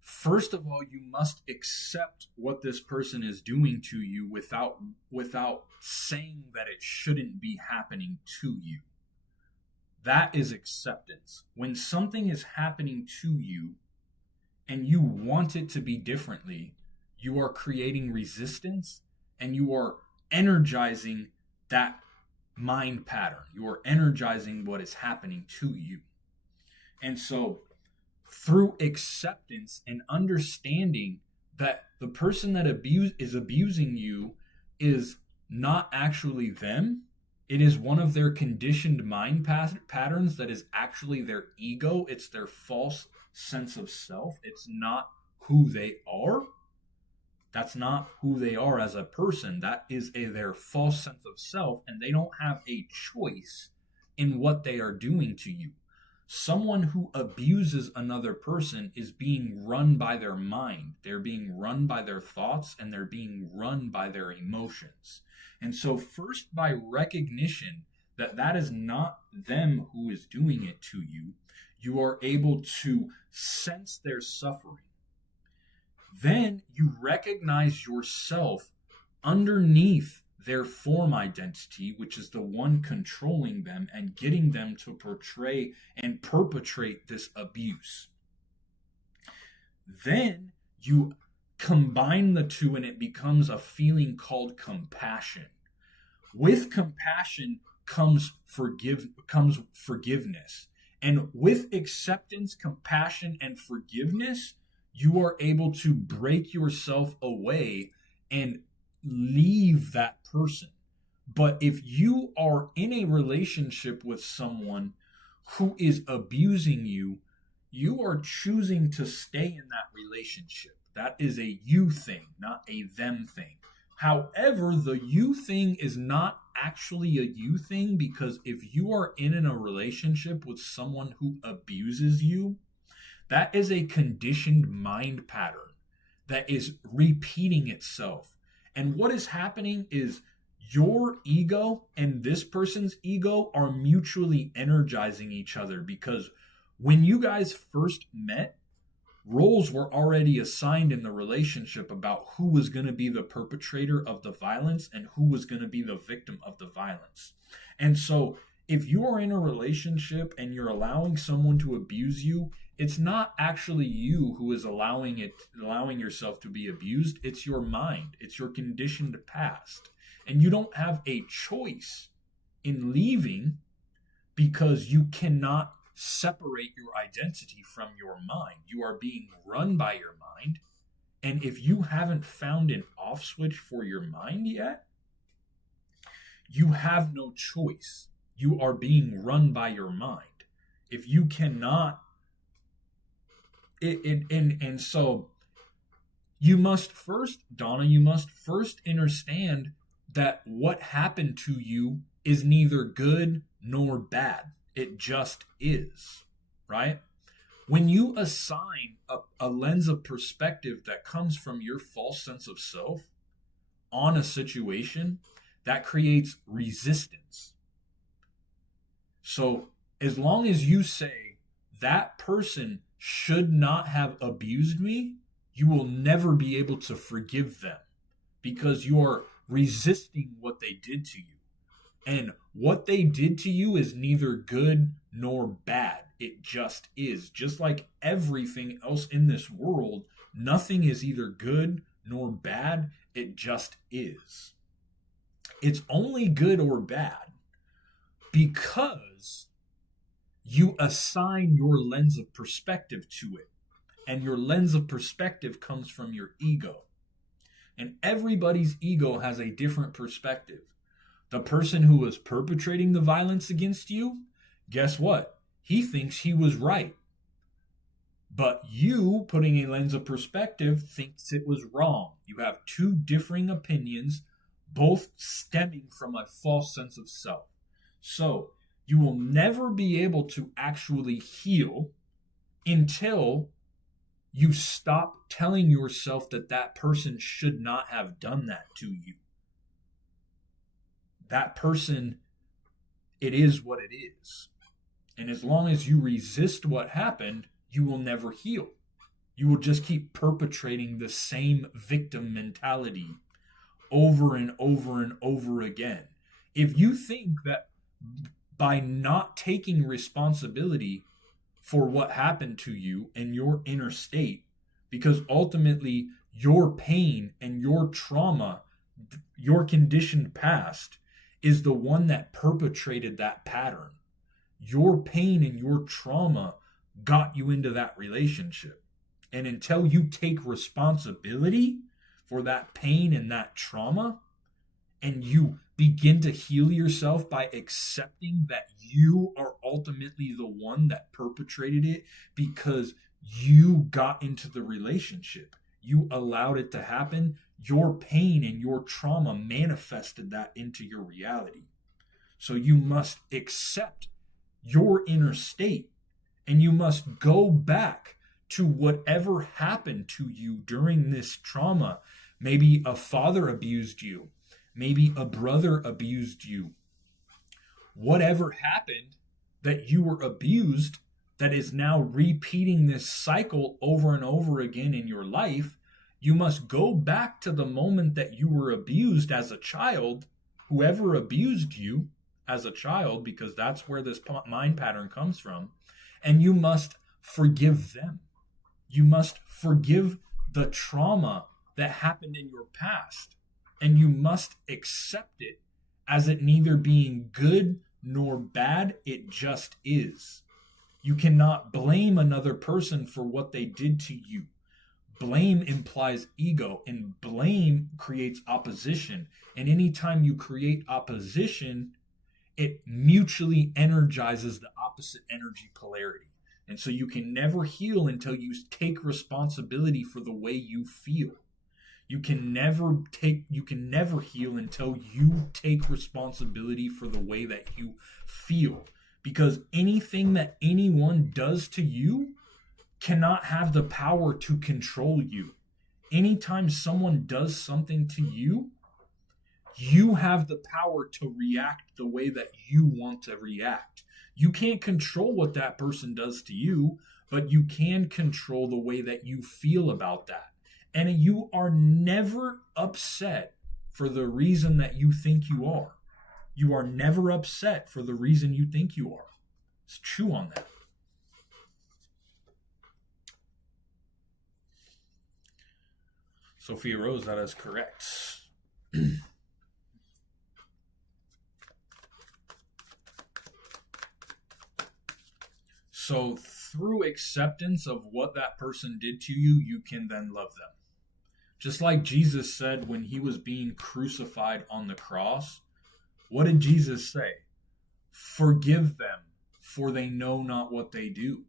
first of all, you must accept what this person is doing to you without saying that it shouldn't be happening to you. That is acceptance. When something is happening to you and you want it to be differently, you are creating resistance and you are energizing that mind pattern. You are energizing what is happening to you. And so through acceptance and understanding that the person that is abusing you is not actually them. It is one of their conditioned mind patterns that is actually their ego. It's their false sense of self. It's not who they are. That's not who they are as a person. That is their false sense of self, and they don't have a choice in what they are doing to you. Someone who abuses another person is being run by their mind. They're being run by their thoughts, and they're being run by their emotions. And so, first, by recognition that that is not them who is doing it to you, you are able to sense their suffering. Then you recognize yourself underneath their form identity, which is the one controlling them and getting them to portray and perpetrate this abuse. Then you combine the two and it becomes a feeling called compassion. With compassion comes forgiveness. And with acceptance, compassion, and forgiveness, you are able to break yourself away and leave that person. But if you are in a relationship with someone who is abusing you, you are choosing to stay in that relationship. That is a you thing, not a them thing. However, the you thing is not actually a you thing, because if you are in a relationship with someone who abuses you, that is a conditioned mind pattern that is repeating itself. And what is happening is your ego and this person's ego are mutually energizing each other, because when you guys first met, roles were already assigned in the relationship about who was going to be the perpetrator of the violence and who was going to be the victim of the violence. And so if you are in a relationship and you're allowing someone to abuse you, it's not actually you who is allowing yourself to be abused. It's your mind. It's your conditioned past. And you don't have a choice in leaving, because you cannot separate your identity from your mind. You are being run by your mind. And if you haven't found an off switch for your mind yet, you have no choice. You are being run by your mind. If you cannot, and so you must first, Donna, you must first understand that what happened to you is neither good nor bad. It just is, right? When you assign a lens of perspective that comes from your false sense of self on a situation, that creates resistance. So as long as you say that person should not have abused me, you will never be able to forgive them, because you are resisting what they did to you. And what they did to you is neither good nor bad. It just is. Just like everything else in this world, nothing is either good nor bad. It just is. It's only good or bad because you assign your lens of perspective to it. And your lens of perspective comes from your ego. And everybody's ego has a different perspective. The person who was perpetrating the violence against you, guess what? He thinks he was right. But you, putting a lens of perspective, thinks it was wrong. You have two differing opinions, both stemming from a false sense of self. So you will never be able to actually heal until you stop telling yourself that that person should not have done that to you. That person, it is what it is. And as long as you resist what happened, you will never heal. You will just keep perpetrating the same victim mentality over and over and over again. If you think that by not taking responsibility for what happened to you and your inner state, because ultimately your pain and your trauma, your conditioned past, is the one that perpetrated that pattern. Your pain and your trauma got you into that relationship. And until you take responsibility for that pain and that trauma, and you begin to heal yourself by accepting that you are ultimately the one that perpetrated it because you got into the relationship. You allowed it to happen. Your pain and your trauma manifested that into your reality. So you must accept your inner state, and you must go back to whatever happened to you during this trauma. Maybe a father abused you, maybe a brother abused you. Whatever happened that you were abused, that is now repeating this cycle over and over again in your life, you must go back to the moment that you were abused as a child, whoever abused you as a child, because that's where this mind pattern comes from, and you must forgive them. You must forgive the trauma that happened in your past, and you must accept it as it neither being good nor bad, it just is. You cannot blame another person for what they did to you. Blame implies ego, and blame creates opposition. And anytime you create opposition, it mutually energizes the opposite energy polarity. And so you can never heal until you take responsibility for the way you feel. You can never heal until you take responsibility for the way that you feel. Because anything that anyone does to you cannot have the power to control you. Anytime someone does something to you, you have the power to react the way that you want to react. You can't control what that person does to you, but you can control the way that you feel about that. And you are never upset for the reason that you think you are. You are never upset for the reason you think you are. Let's chew on that. Sophia Rose, that is correct. So through acceptance of what that person did to you, you can then love them. Just like Jesus said when he was being crucified on the cross, what did Jesus say? Forgive them, for they know not what they do.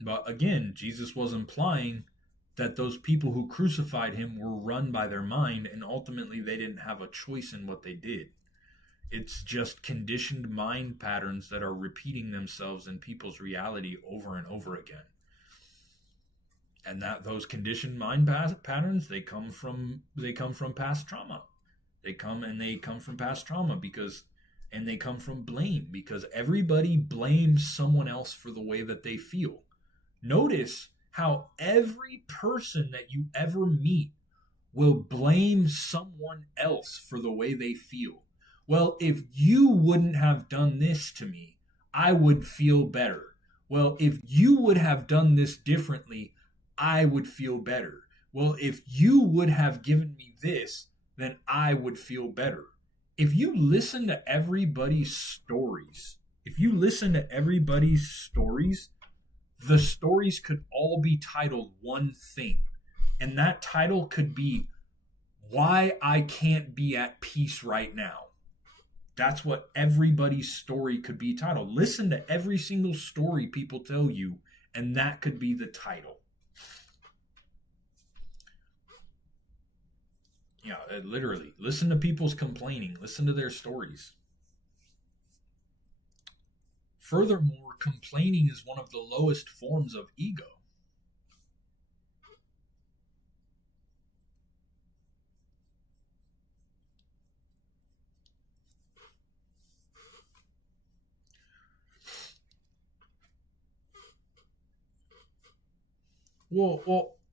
But again, Jesus was implying that those people who crucified him were run by their mind, and ultimately they didn't have a choice in what they did. It's just conditioned mind patterns that are repeating themselves in people's reality over and over again. And that those conditioned mind patterns, they come from past trauma. They come from past trauma and they come from blame, because everybody blames someone else for the way that they feel. Notice how every person that you ever meet will blame someone else for the way they feel. Well, if you wouldn't have done this to me, I would feel better. Well, if you would have done this differently, I would feel better. Well, if you would have given me this, then I would feel better. If you listen to everybody's stories, the stories could all be titled one thing. And that title could be, Why I Can't Be at Peace Right Now. That's what everybody's story could be titled. Listen to every single story people tell you, and that could be the title. Yeah, literally. Listen to people's complaining. Listen to their stories. Furthermore, complaining is one of the lowest forms of ego.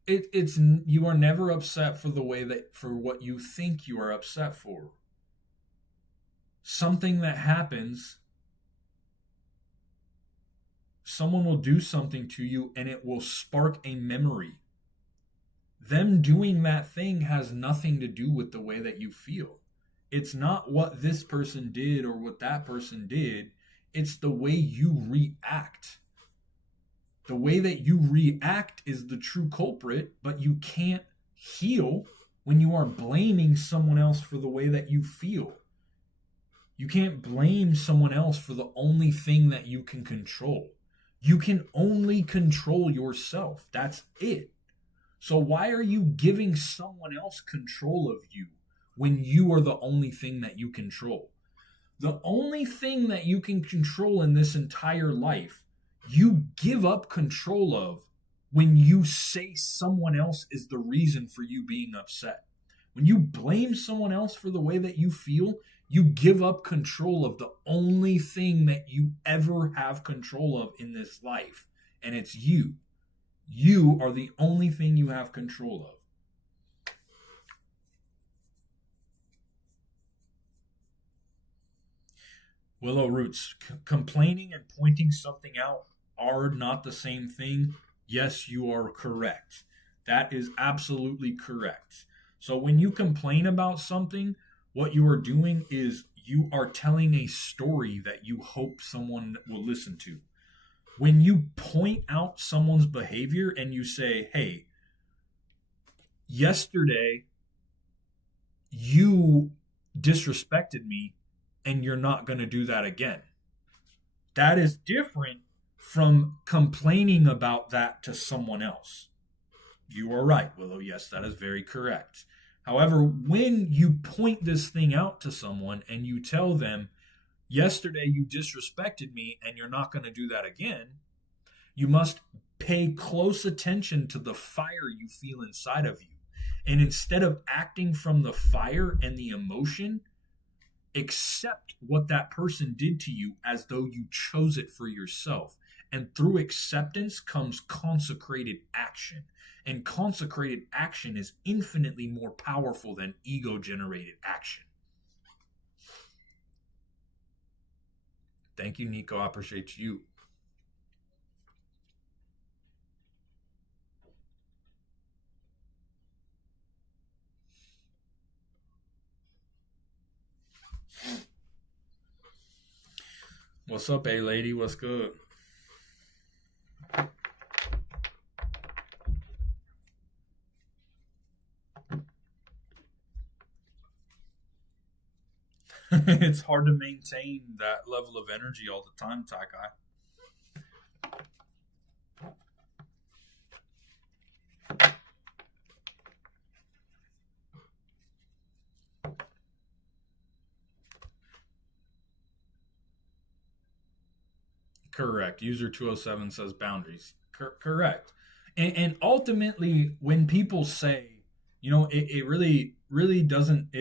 It's you are never upset for what you think you are upset for. Something that happens, someone will do something to you and it will spark a memory. Them doing that thing has nothing to do with the way that you feel. It's not what this person did or what that person did. It's the way you react. The way that you react is the true culprit, but you can't heal when you are blaming someone else for the way that you feel. You can't blame someone else for the only thing that you can control. You can only control yourself. That's it. So why are you giving someone else control of you when you are the only thing that you control? The only thing that you can control in this entire life, you give up control of when you say someone else is the reason for you being upset. When you blame someone else for the way that you feel, you give up control of the only thing that you ever have control of in this life, and it's you. You are the only thing you have control of. Willow Roots, complaining and pointing something out are not the same thing. Yes, you are correct. That is absolutely correct. So when you complain about something, what you are doing is you are telling a story that you hope someone will listen to. When you point out someone's behavior and you say, hey, yesterday you disrespected me and you're not going to do that again. That is different from complaining about that to someone else. You are right, Willow. Yes, that is very correct. However, when you point this thing out to someone and you tell them, yesterday you disrespected me and you're not going to do that again, you must pay close attention to the fire you feel inside of you. And instead of acting from the fire and the emotion, accept what that person did to you as though you chose it for yourself. And through acceptance comes consecrated action. And consecrated action is infinitely more powerful than ego generated action. Thank you, Nico. I appreciate you. What's up, A lady? What's good? It's hard to maintain that level of energy all the time, Takai. Correct. User 207 says boundaries. Correct. And ultimately, when people say, it really doesn't,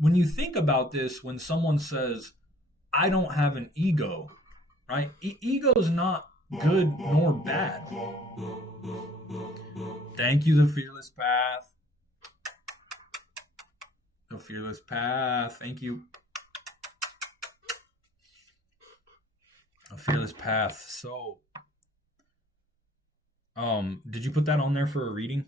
when you think about this, when someone says, I don't have an ego, right? Ego is not good nor bad. Thank you, the fearless path. The fearless path. Thank you. A fearless path. So, did you put that on there for a reading?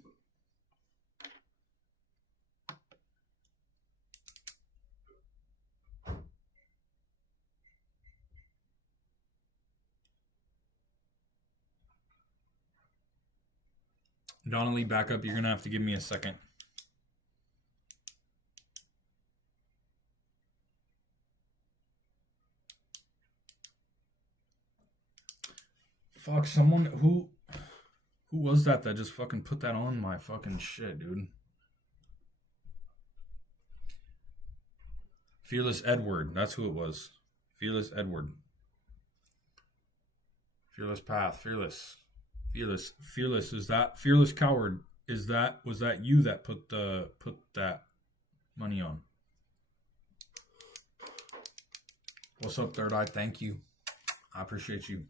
Donnelly, back up. You're gonna have to give me a second. Fuck, someone who was that just fucking put that on my fucking shit, dude? Fearless Edward, that's who it was. Fearless Edward. Fearless path, fearless. Fearless is that fearless coward? Was that you that put that money on? What's up, Third Eye? Thank you. I appreciate you.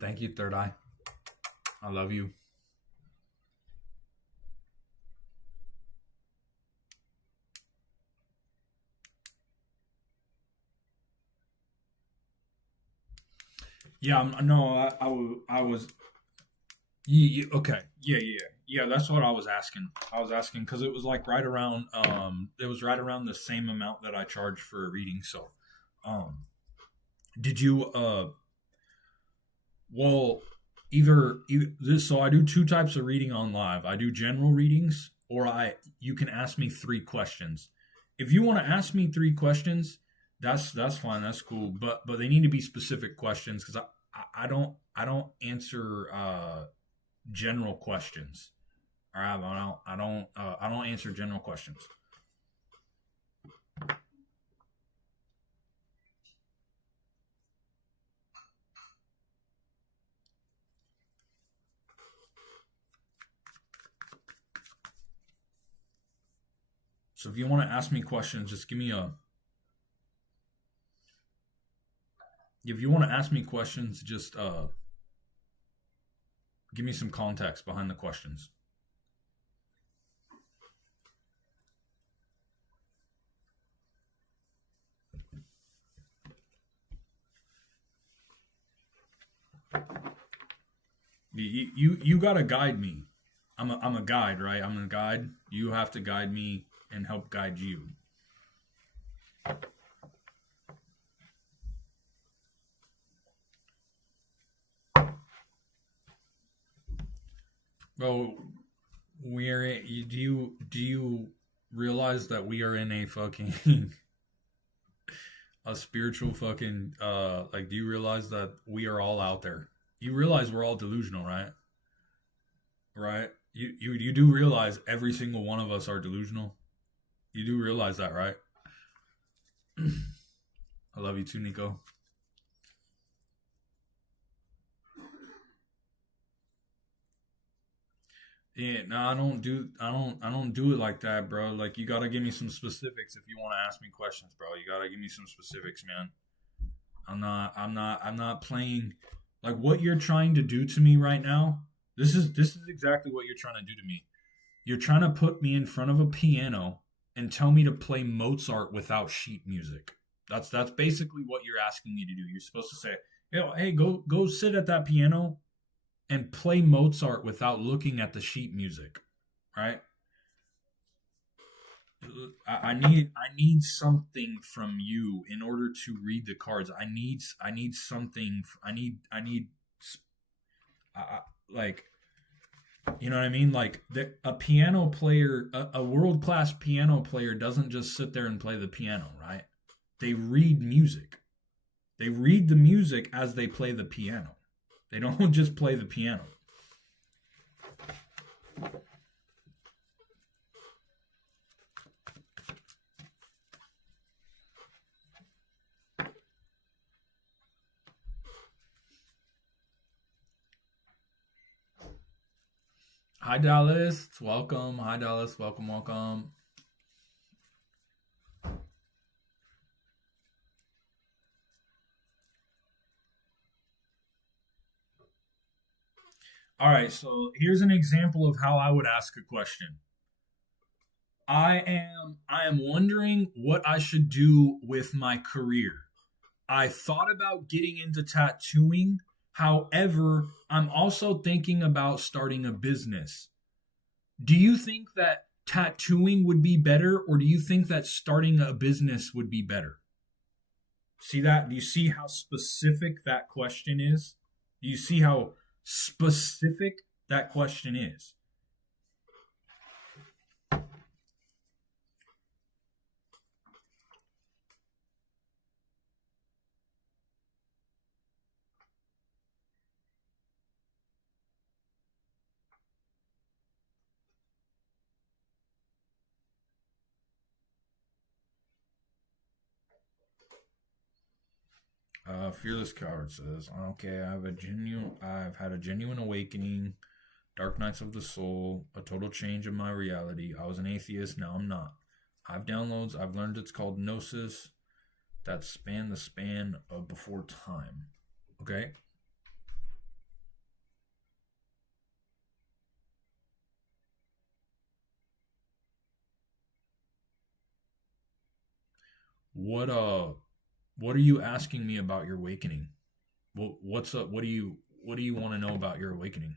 Thank you, Third Eye. I love you. Yeah, no, I was. Okay. Yeah. That's what I was asking. I was asking because it was like right around. It was right around the same amount that I charge for a reading. So, um, did you well, either this. So I do two types of reading on live. I do general readings, or I you can ask me three questions. If you want to ask me three questions, that's fine. That's cool. But they need to be specific questions because I don't answer general questions. All right, I don't answer general questions. So if you want to ask me questions, just give me a. If you want to ask me questions, just give me some context behind the questions. You gotta guide me. I'm a guide, right? I'm a guide. You have to guide me and help guide you. Bro, do you realize that we are in a fucking a spiritual fucking like do you realize that we are all out there? You realize we're all delusional, right? Right? You do realize every single one of us are delusional. You do realize that, right? I love you too, Nico. Yeah, no, I don't do it like that, bro. Like you gotta give me some specifics if you want to ask me questions, bro. You gotta give me some specifics, man. I'm not playing like what you're trying to do to me right now. This is exactly what you're trying to do to me. You're trying to put me in front of a piano and tell me to play Mozart without sheet music. That's basically what you're asking me to do. You're supposed to say, hey, go sit at that piano and play Mozart without looking at the sheet music, right? I need something from you in order to read the cards. I need something. I need like you know what I mean. Like a piano player, a world class piano player doesn't just sit there and play the piano, right? They read music. They read the music as they play the piano. They don't just play the piano. Hi Dallas, welcome. Hi Dallas, welcome, welcome. All right, so here's an example of how I would ask a question. I am wondering what I should do with my career. I thought about getting into tattooing. However, I'm also thinking about starting a business. Do you think that tattooing would be better or do you think that starting a business would be better? See that? Do you see how specific that question is? Do you see how specific that question is? Fearless Coward says, "Okay, I've had a genuine awakening, dark nights of the soul, a total change in my reality. I was an atheist, now I'm not. I've downloads. I've learned it's called gnosis that span the span of before time. Okay, what what are you asking me about your awakening? What's up? What do you want to know about your awakening?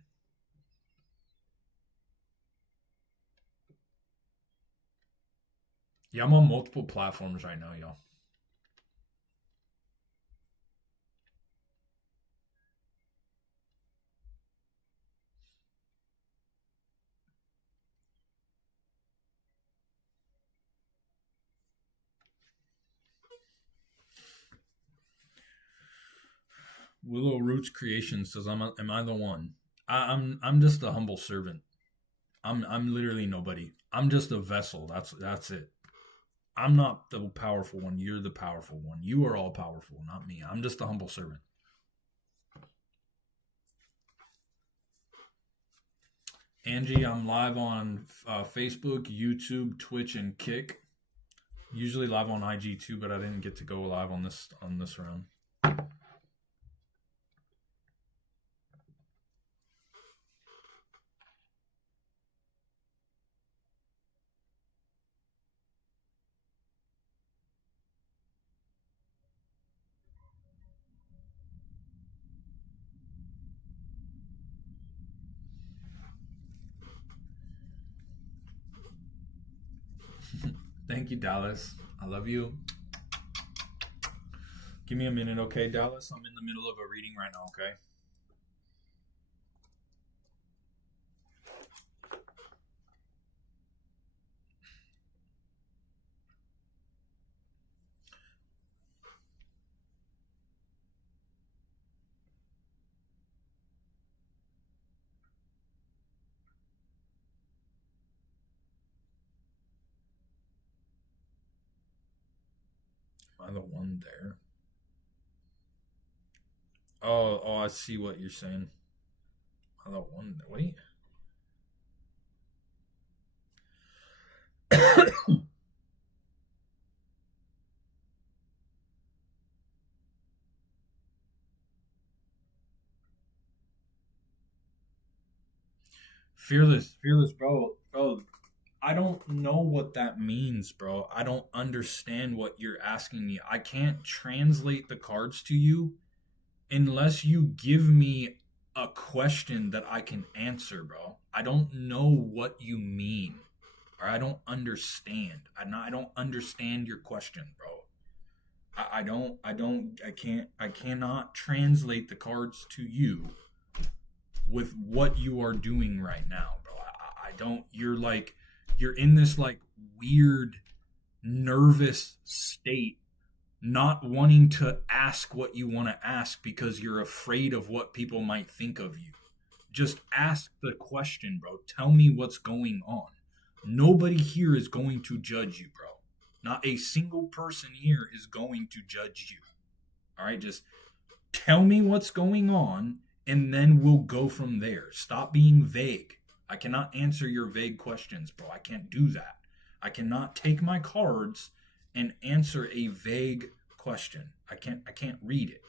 Yeah, I'm on multiple platforms right now, y'all. Willow Roots Creations says, Am I the one?" I'm just a humble servant. I'm literally nobody. I'm just a vessel. That's it. I'm not the powerful one. You're the powerful one. You are all powerful, not me. I'm just a humble servant. Angie, I'm live on Facebook, YouTube, Twitch, and Kick. Usually live on IG too, but I didn't get to go live on this round. Thank you, Dallas. I love you. Give me a minute, okay, Dallas? I'm in the middle of a reading right now, okay? Am I the one there? Oh, I see what you're saying. Am I the one there? Wait. Fearless, bro. I don't know what that means, bro. I don't understand what you're asking me. I can't translate the cards to you unless you give me a question that I can answer, bro. I don't know what you mean, or I don't understand. I don't understand your question, bro. I cannot translate the cards to you with what you are doing right now, bro. I don't. You're in this like weird, nervous state, not wanting to ask what you want to ask because you're afraid of what people might think of you. Just ask the question, bro. Tell me what's going on. Nobody here is going to judge you, bro. Not a single person here is going to judge you. All right, just tell me what's going on and then we'll go from there. Stop being vague. I cannot answer your vague questions, bro. I can't do that. I cannot take my cards and answer a vague question. I can't read it.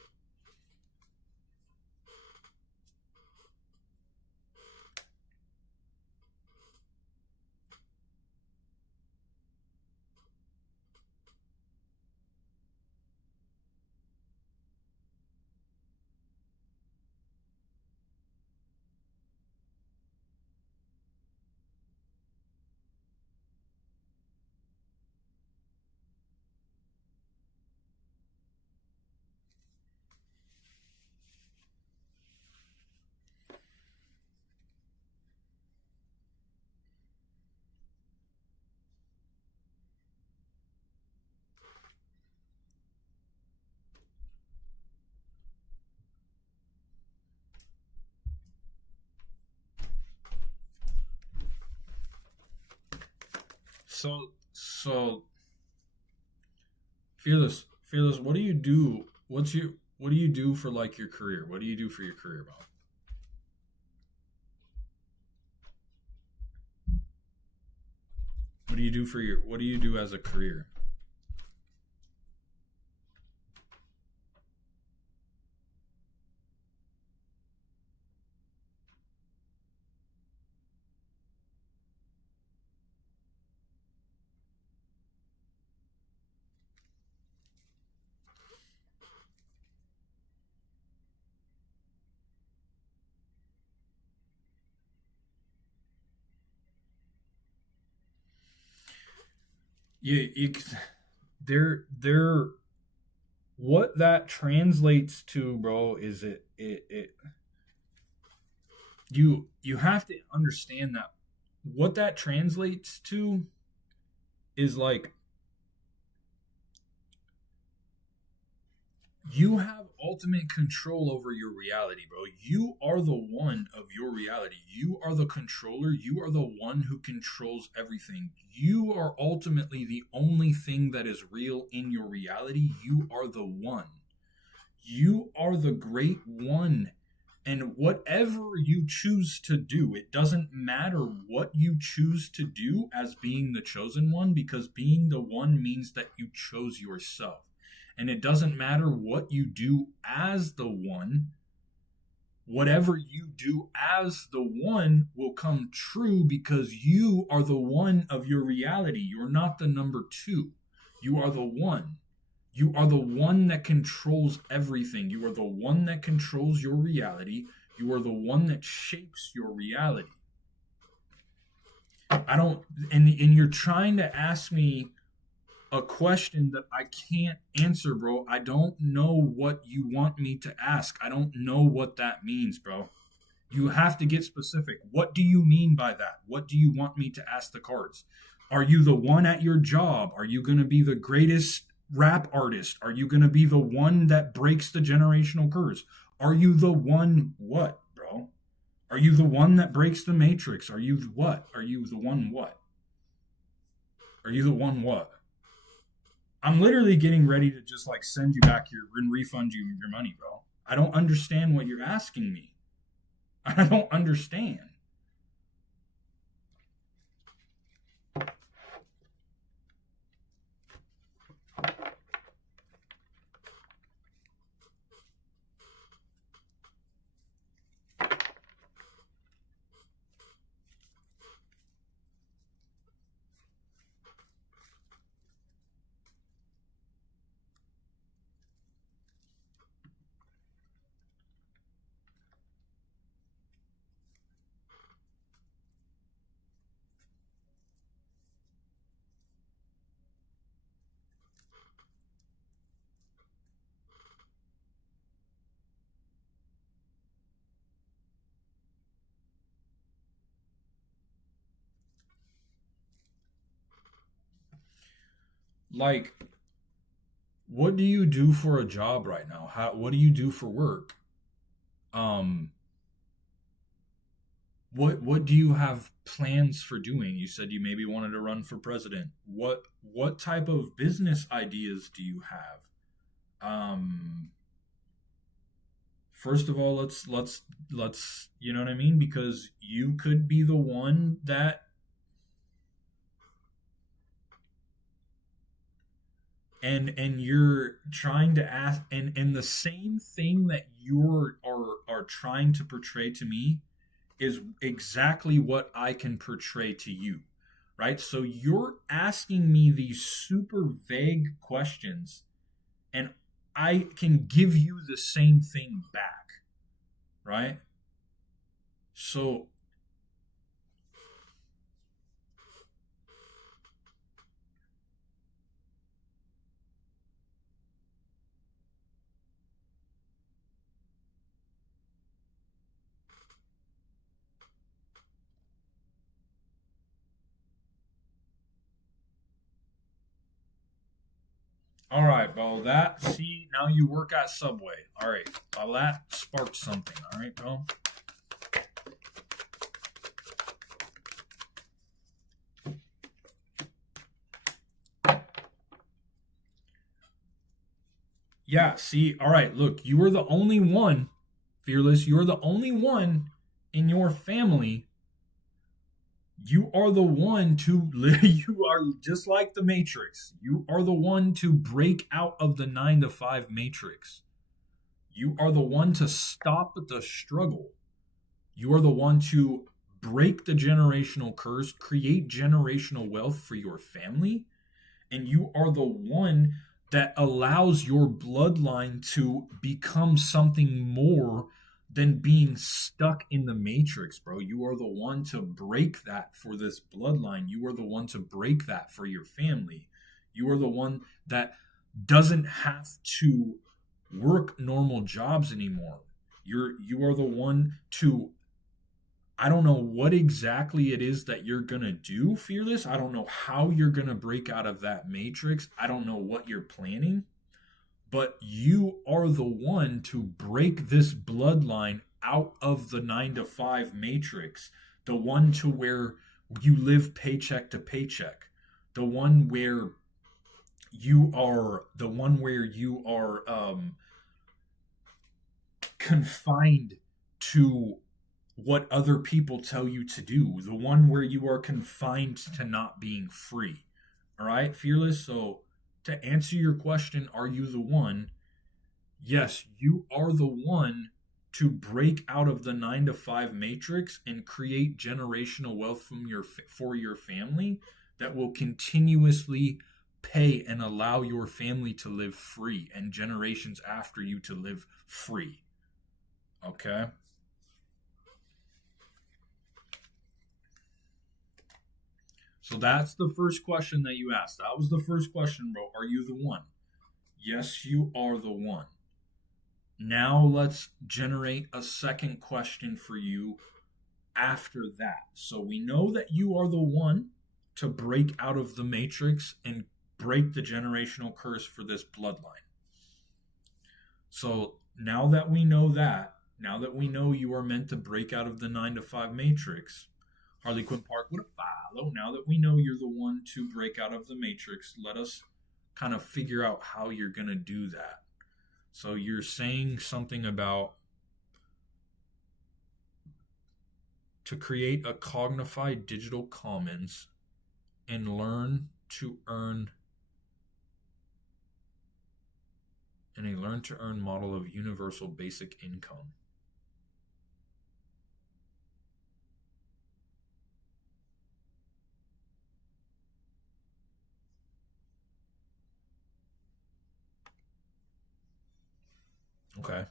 So fearless. What do you do? What do you do for like your career? What do you do for your career, Bob? What do you do as a career? you they're what that translates to, bro, is it you have to understand that what that translates to is like you have ultimate control over your reality, bro. You are the one of your reality. You are the controller. You are the one who controls everything. You are ultimately the only thing that is real in your reality. You are the one. You are the great one. And whatever you choose to do, it doesn't matter what you choose to do as being the chosen one, because being the one means that you chose yourself. And it doesn't matter what you do as the one, whatever you do as the one will come true because you are the one of your reality. You're not the number two. You are the one. You are the one that controls everything. You are the one that controls your reality. You are the one that shapes your reality. I don't, and you're trying to ask me a question that I can't answer, bro. I don't know what you want me to ask. I don't know what that means, bro. You have to get specific. What do you mean by that? What do you want me to ask the cards? Are you the one at your job? Are you going to be the greatest rap artist? Are you going to be the one that breaks the generational curse? Are you the one what, bro? Are you the one that breaks the matrix? Are you what? Are you the one what? Are you the one what? I'm literally getting ready to just like send you back your and refund you your money, bro. I don't understand what you're asking me. I don't understand. Like, what do you do for a job right now? What do you do for work? Um, what do you have plans for doing? You said you maybe wanted to run for president. What type of business ideas do you have? Um, First of all, let's you know what I mean, because you could be the one that and you're trying to ask, and the same thing that are trying to portray to me is exactly what I can portray to you, right? So you're asking me these super vague questions, and I can give you the same thing back, right? So, all right, bro. That see now you work at Subway. All right, well that sparked something. All right, bro. Yeah, see, all right, look, you are the only one, Fearless, you're the only one in your family. You are the one to you are just like the Matrix. You are the one to break out of the 9 to 5 matrix. You are the one to stop the struggle. You are the one to break the generational curse, create generational wealth for your family, and you are the one that allows your bloodline to become something more than being stuck in the matrix, bro. You are the one to break that for this bloodline. You are the one to break that for your family. You are the one that doesn't have to work normal jobs anymore. You are the one to, I don't know what exactly it is that you're going to do, Fearless. I don't know how you're going to break out of that matrix. I don't know what you're planning, but you are the one to break this bloodline out of the 9 to 5 matrix, the one to where you live paycheck to paycheck, the one where you are confined to what other people tell you to do, the one where you are confined to not being free. All right, Fearless. So, to answer your question, are you the one? Yes, you are the one to break out of the 9 to 5 matrix and create generational wealth for your family that will continuously pay and allow your family to live free and generations after you to live free. Okay? So that's the first question that you asked. That was the first question, bro. Are you the one? Yes, you are the one. Now let's generate a second question for you after that. So we know that you are the one to break out of the matrix and break the generational curse for this bloodline. So now that we know you are meant to break out of the 9 to 5 matrix, Harley Quinn Park would follow. Now that we know you're the one to break out of the matrix, let us kind of figure out how you're going to do that. So you're saying something about to create a cognified digital commons and learn to earn and a learn to earn model of universal basic income. Okay.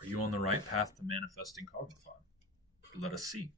Are you on the right path to manifesting Cognified? Let us see.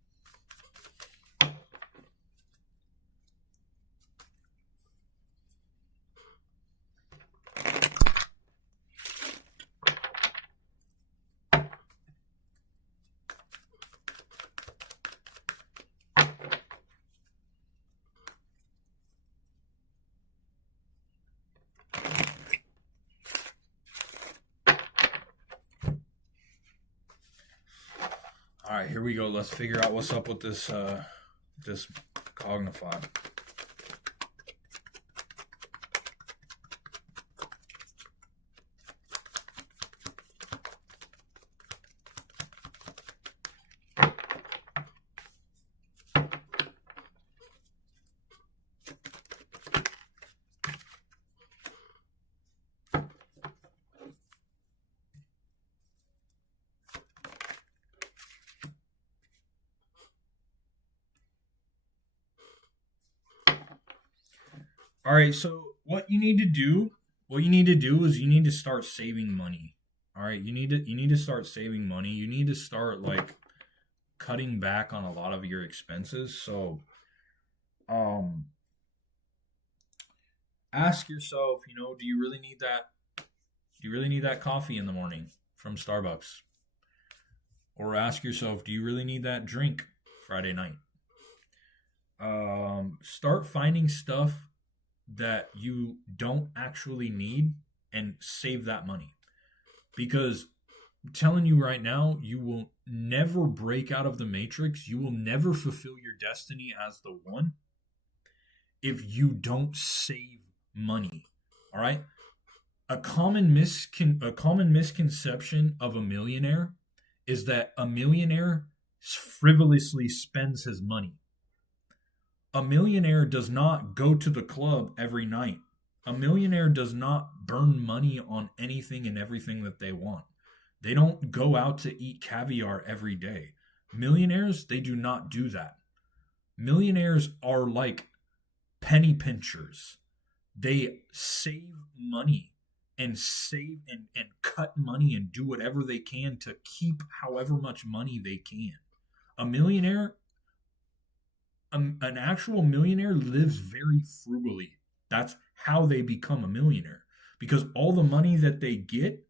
All right, here we go. Let's figure out what's up with this Cognify. All right, so what you need to do is you need to start saving money. All right, you need to start saving money. You need to start like cutting back on a lot of your expenses. So, um ask yourself, do you really need that coffee in the morning from Starbucks? Or ask yourself, do you really need that drink Friday night? Start finding stuff that you don't actually need and save that money. Because I'm telling you right now, you will never break out of the matrix. You will never fulfill your destiny as the one if you don't save money. All right? A common misconception of a millionaire is that a millionaire frivolously spends his money. A millionaire does not go to the club every night. A millionaire does not burn money on anything and everything that they want. They don't go out to eat caviar every day. Millionaires, they do not do that. Millionaires are like penny pinchers. They save money and save and cut money and do whatever they can to keep however much money they can. A millionaire an actual millionaire lives very frugally. That's how they become a millionaire, because all the money that they get,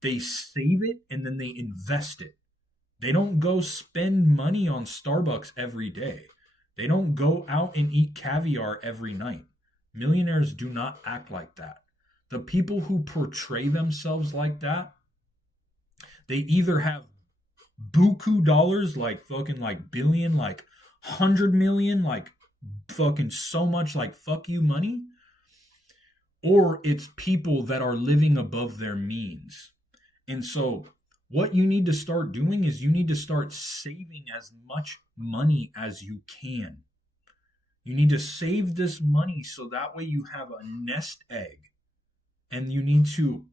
they save it and then they invest it. They don't go spend money on Starbucks every day. They don't go out and eat caviar every night. Millionaires do not act like that. The people who portray themselves like that, they either have buku dollars, like fucking like billion, like 100 million, like fucking so much like fuck you money, or it's people that are living above their means. And so what you need to start doing is you need to start saving as much money as you can. You need to save this money so that way you have a nest egg. And you need to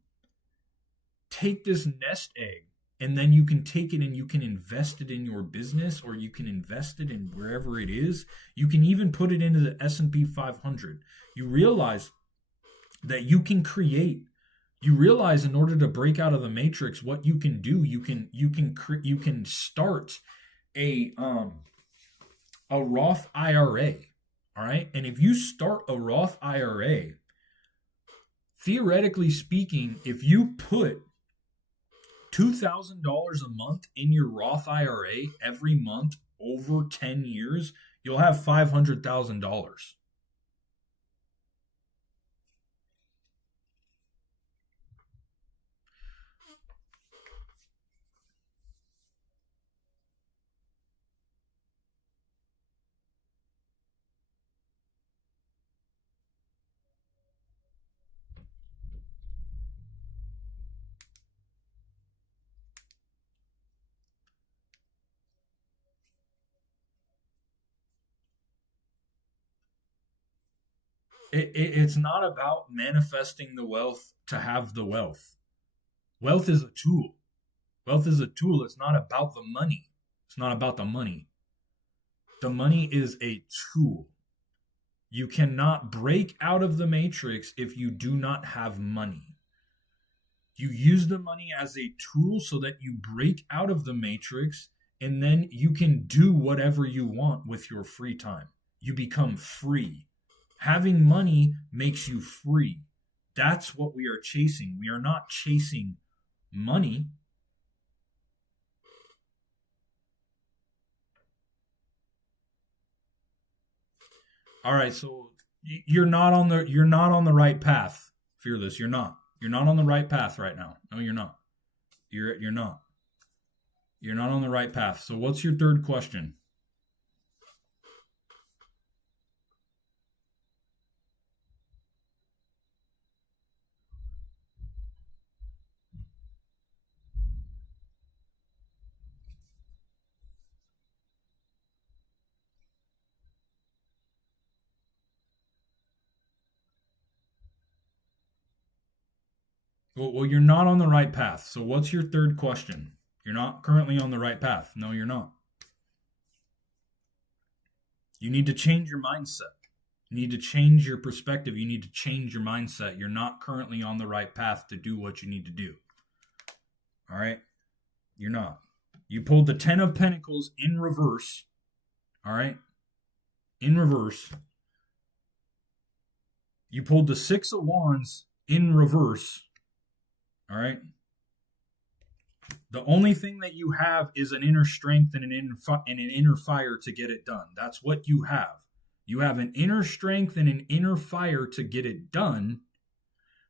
take this nest egg, and then you can take it and you can invest it in your business, or you can invest it in wherever it is. You can even put it into the S&P 500. You realize that you can create. You realize in order to break out of the matrix, what you can do, you can start a Roth IRA. All right, and if you start a Roth IRA, theoretically speaking, if you put $2,000 a month in your Roth IRA every month over 10 years, you'll have $500,000. It's not about manifesting the wealth to have the wealth. Wealth is a tool. Wealth is a tool. It's not about the money. It's not about the money. The money is a tool. You cannot break out of the matrix if you do not have money. You use the money as a tool so that you break out of the matrix, and then you can do whatever you want with your free time. You become free. Having money makes you free. That's what we are chasing. We are not chasing money. All right, so you're not on the right path, Fearless. You're not. You're not on the right path right now. No, you're not. You're not. You're not on the right path. So what's your third question? Well, you're not on the right path. So what's your third question? You're not currently on the right path. No, you're not. You need to change your mindset. You need to change your perspective. You need to change your mindset. You're not currently on the right path to do what you need to do. All right? You're not. You pulled the 10 of Pentacles in reverse. All right? In reverse. You pulled the 6 of Wands in reverse. All right? The only thing that you have is an inner strength and an inner fire to get it done. That's what you have. You have an inner strength and an inner fire to get it done.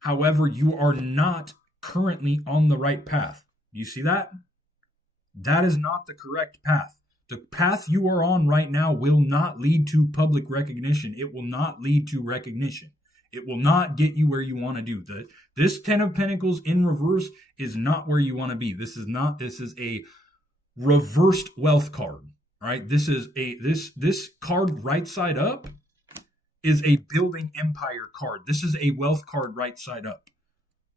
However, you are not currently on the right path. You see that? That is not the correct path. The path you are on right now will not lead to public recognition. It will not lead to recognition. It will not get you where you want to do. This 10 of Pentacles in reverse is not where you want to be. This is a reversed wealth card. All right. This card right side up is a building empire card. This is a wealth card right side up.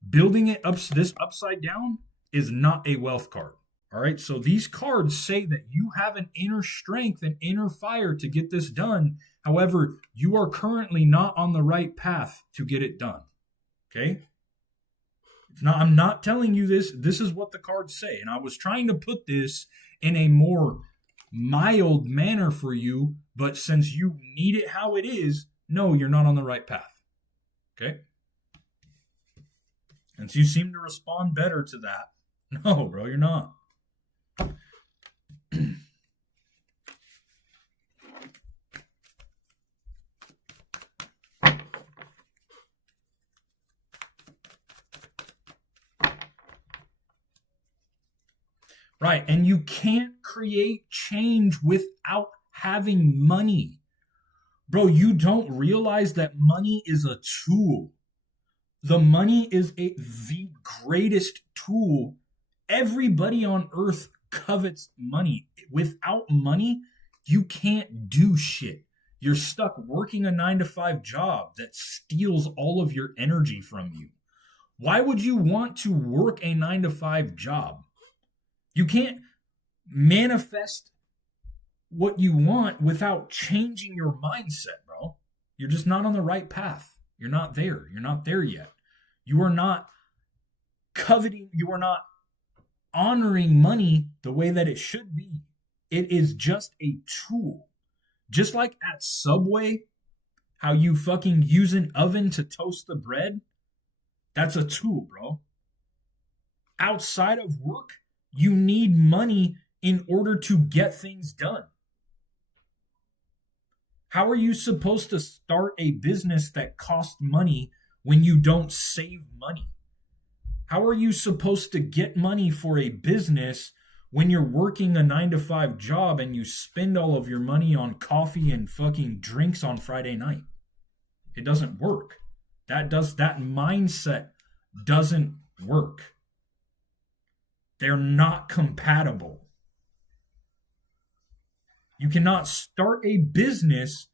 Building it up this upside down is not a wealth card. All right. So these cards say that you have an inner strength and inner fire to get this done. However, you are currently not on the right path to get it done. Okay? I'm not telling you this. This is what the cards say. And I was trying to put this in a more mild manner for you, but since you need it how it is, no, you're not on the right path. Okay? And so you seem to respond better to that. No, bro, you're not. Right. And you can't create change without having money. Bro, you don't realize that money is a tool. The money is the greatest tool. Everybody on earth covets money. Without money, you can't do shit. You're stuck working a 9 to 5 job that steals all of your energy from you. Why would you want to work a 9 to 5 job? You can't manifest what you want without changing your mindset, bro. You're just not on the right path. You're not there. You're not there yet. You are not coveting, you are not honoring money the way that it should be. It is just a tool. Just like at Subway, how you fucking use an oven to toast the bread, that's a tool, bro. Outside of work, you need money in order to get things done. How are you supposed to start a business that costs money when you don't save money? How are you supposed to get money for a business when you're working a 9 to 5 job and you spend all of your money on coffee and fucking drinks on Friday night? It doesn't work. That mindset doesn't work. They're not compatible. You cannot start a business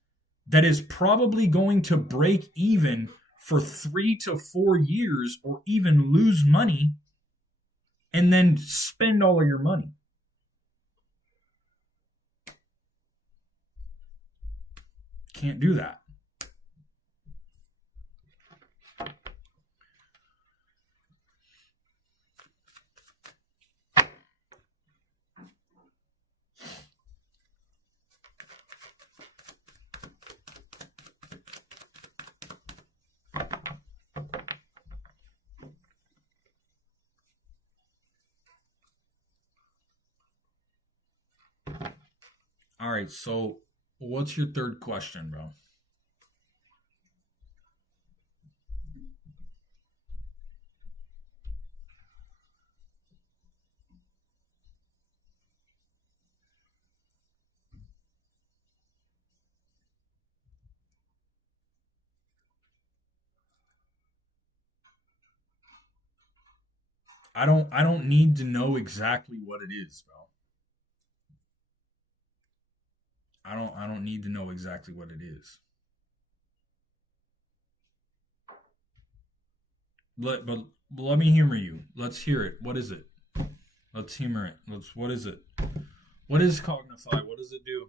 that is probably going to break even for 3 to 4 years or even lose money and then spend all of your money. Can't do that. All right, so what's your third question, bro? I don't need to know exactly what it is, bro. I don't need to know exactly what it is. But let me humor you. Let's hear it. What is it? Let's humor it. What is it? What is Cognify? What does it do?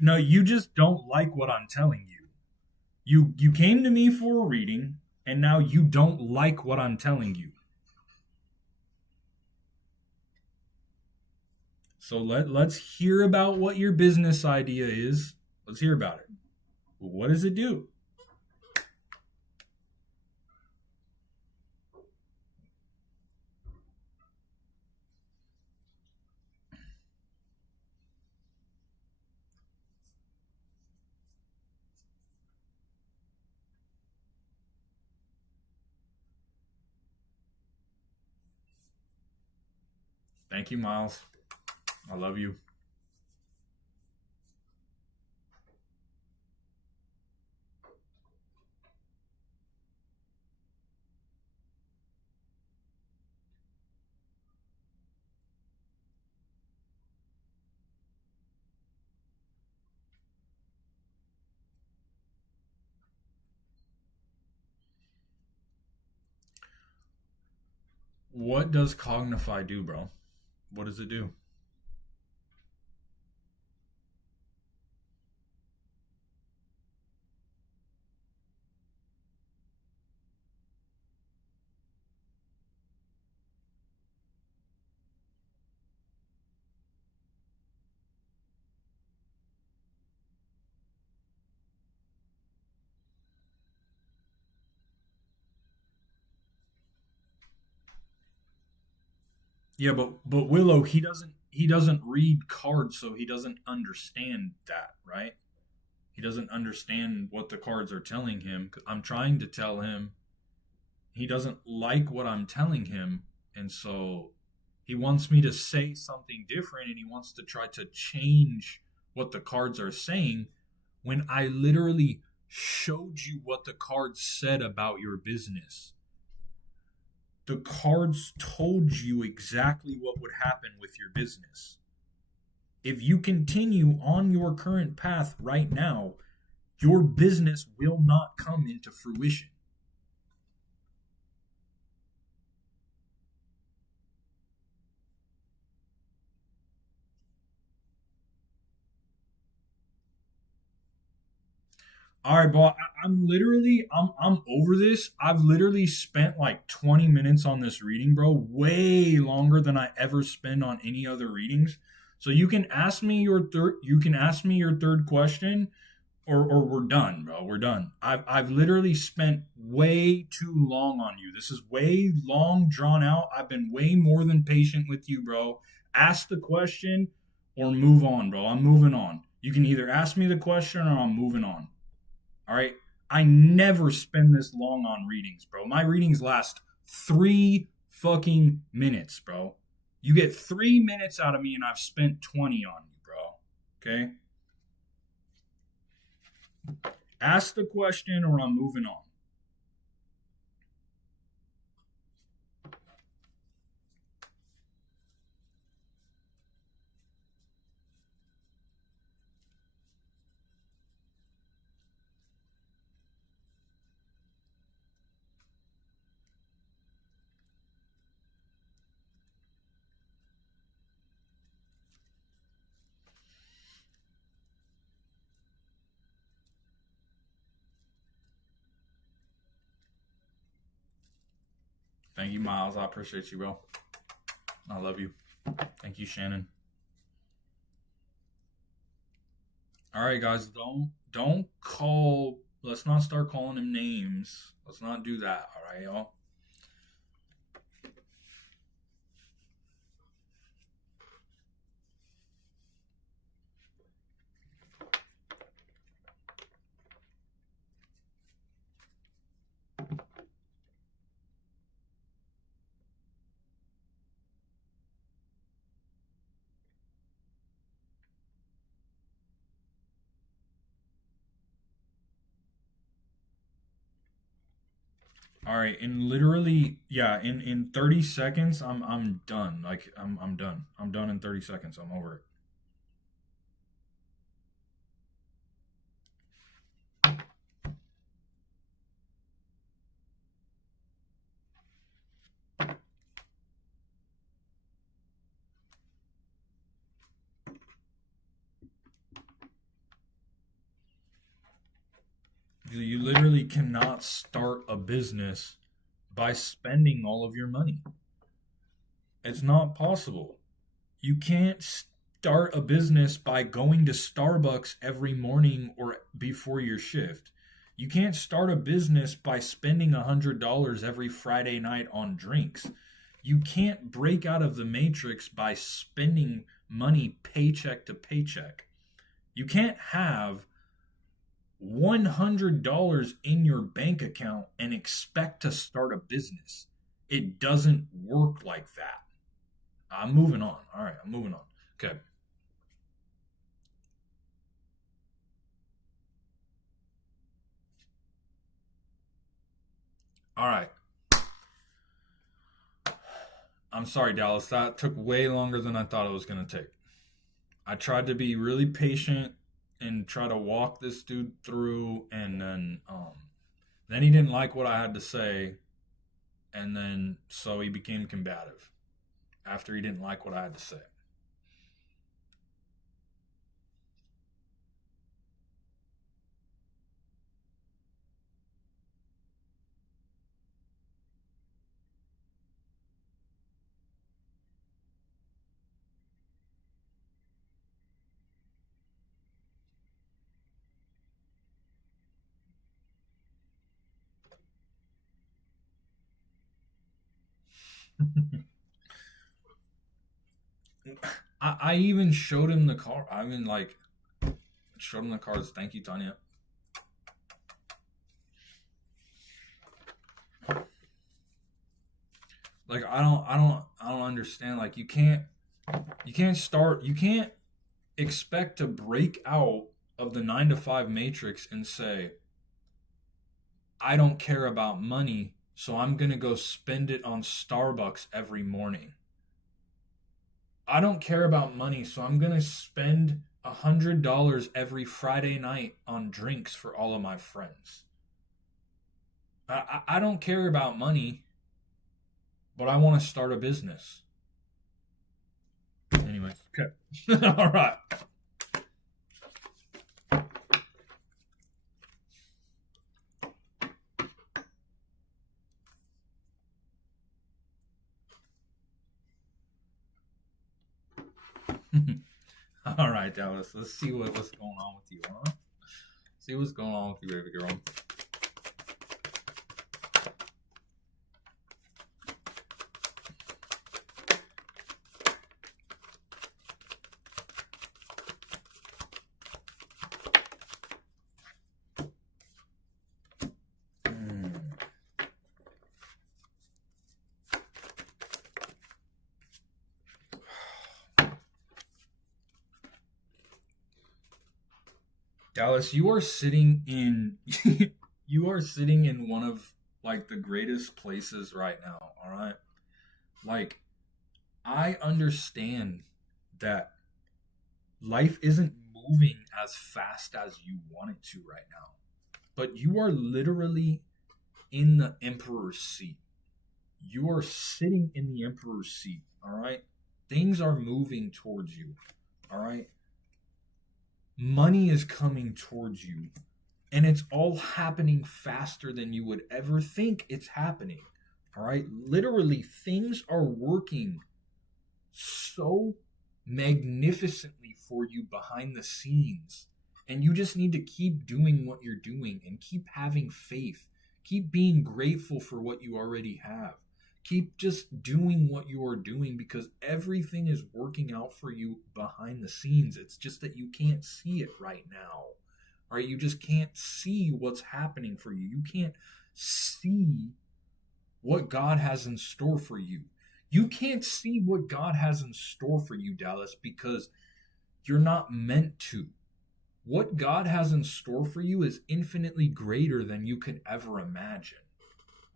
No, you just don't like what I'm telling you. You came to me for a reading, and now you don't like what I'm telling you. So let's hear about what your business idea is. Let's hear about it. What does it do? Thank you, Miles. I love you. What does Cognify do, bro? What does it do? Yeah, but Willow, he doesn't read cards, so he doesn't understand that, right? He doesn't understand what the cards are telling him. I'm trying to tell him, he doesn't like what I'm telling him, and so he wants me to say something different, and he wants to try to change what the cards are saying when I literally showed you what the cards said about your business. The cards told you exactly what would happen with your business. If you continue on your current path right now, your business will not come into fruition. All right, bro. I'm over this. I've literally spent like 20 minutes on this reading, bro. Way longer than I ever spend on any other readings. So you can ask me your third question, or we're done, bro. We're done. I've literally spent way too long on you. This is way long drawn out. I've been way more than patient with you, bro. Ask the question or move on, bro. I'm moving on. You can either ask me the question or I'm moving on. All right. I never spend this long on readings, bro. My readings last 3 fucking minutes, bro. You get 3 minutes out of me, and I've spent 20 on you, bro. Okay. Ask the question, or I'm moving on. Thank you, Miles. I appreciate you, bro. I love you. Thank you, Shannon. All right, guys. Don't call. Let's not start calling him names. Let's not do that. All right, y'all. All right, in literally, yeah, in 30 seconds, I'm done. Like I'm done. I'm done in 30 seconds. I'm over it. You literally cannot start a business by spending all of your money. It's not possible. You can't start a business by going to Starbucks every morning or before your shift. You can't start a business by spending $100 every Friday night on drinks. You can't break out of the matrix by spending money paycheck to paycheck. You can't have $100 in your bank account and expect to start a business. It doesn't work like that. I'm moving on. All right, I'm moving on. Okay. All right. I'm sorry, Dallas. That took way longer than I thought it was going to take. I tried to be really patient and try to walk this dude through, and then he didn't like what I had to say, and then so he became combative after he didn't like what I had to say. I even showed him the car. I mean, like, showed him the cards. Thank you, Tanya. Like, I don't understand. Like, you can't expect to break out of the 9 to 5 matrix and say, I don't care about money, so I'm gonna go spend it on Starbucks every morning. I don't care about money, so I'm gonna spend $100 every Friday night on drinks for all of my friends. I don't care about money, but I want to start a business. Anyway, okay. All right. All right, Dallas. Let's see what's going on with you, huh? See what's going on with you, baby girl. Dallas, you are sitting in you are sitting in one of like the greatest places right now, all right? Like I understand that life isn't moving as fast as you want it to right now. But you are literally in the emperor's seat. You are sitting in the emperor's seat, all right? Things are moving towards you, all right? Money is coming towards you, and it's all happening faster than you would ever think it's happening. All right, literally things are working so magnificently for you behind the scenes, and you just need to keep doing what you're doing and keep having faith, keep being grateful for what you already have, keep just doing what you are doing because everything is working out for you behind the scenes. It's just that you can't see it right now. All right, you just can't see what's happening for you. You can't see what God has in store for you. You can't see what God has in store for you, Dallas, because you're not meant to. What God has in store for you is infinitely greater than you could ever imagine.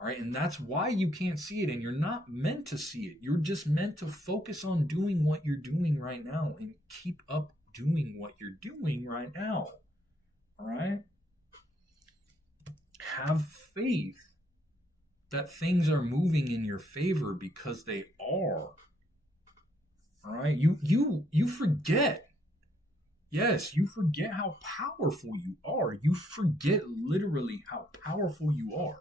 All right, and that's why you can't see it, and you're not meant to see it. You're just meant to focus on doing what you're doing right now and keep up doing what you're doing right now. All right? Have faith that things are moving in your favor because they are. All right? You forget. Yes, you forget how powerful you are. You forget literally how powerful you are.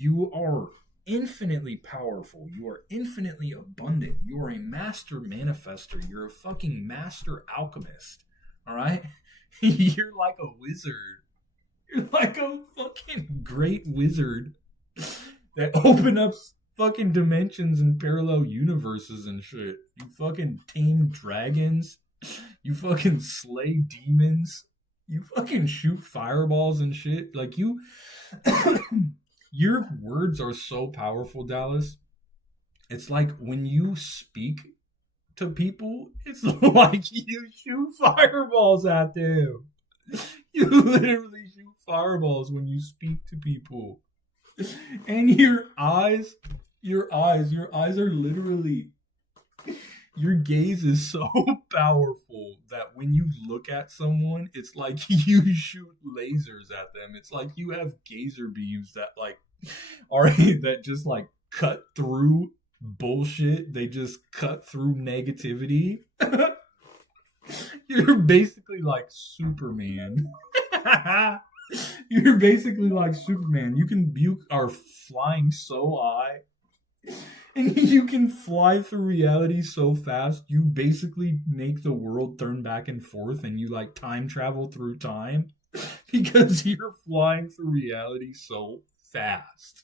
You are infinitely powerful. You are infinitely abundant. You are a master manifester. You're a fucking master alchemist. All right? You're like a wizard. You're like a fucking great wizard that open up fucking dimensions and parallel universes and shit. You fucking tame dragons. You fucking slay demons. You fucking shoot fireballs and shit. Like you your words are so powerful, Dallas. It's like when you speak to people, it's like you shoot fireballs at them. You literally shoot fireballs when you speak to people. And your eyes are literally, your gaze is so powerful that when you look at someone, it's like you shoot lasers at them. It's like you have gazer beams that like are that just like cut through bullshit. They just cut through negativity. You're basically like Superman. You're basically like Superman. You are flying so high. And you can fly through reality so fast, you basically make the world turn back and forth and you like time travel through time because you're flying through reality so fast.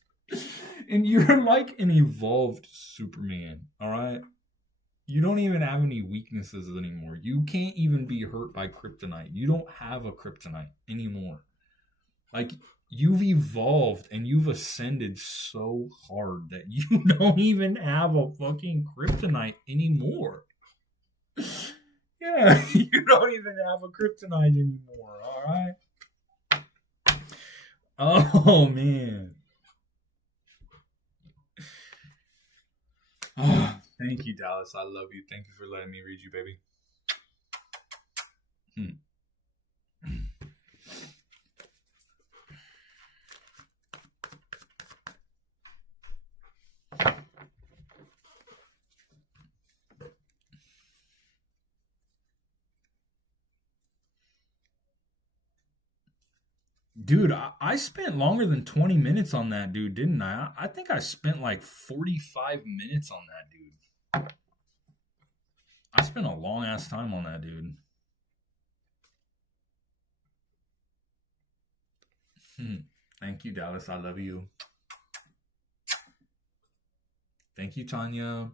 And you're like an evolved Superman, all right? You don't even have any weaknesses anymore. You can't even be hurt by kryptonite. You don't have a kryptonite anymore. Like, you've evolved and you've ascended so hard that you don't even have a fucking kryptonite anymore. Yeah, you don't even have a kryptonite anymore, alright? Oh, man. Oh, thank you, Dallas. I love you. Thank you for letting me read you, baby. Hmm. Dude, I spent longer than 20 minutes on that dude, didn't I? I think I spent like 45 minutes on that dude. I spent a long ass time on that dude. Hmm. Thank you, Dallas. I love you. Thank you, Tanya.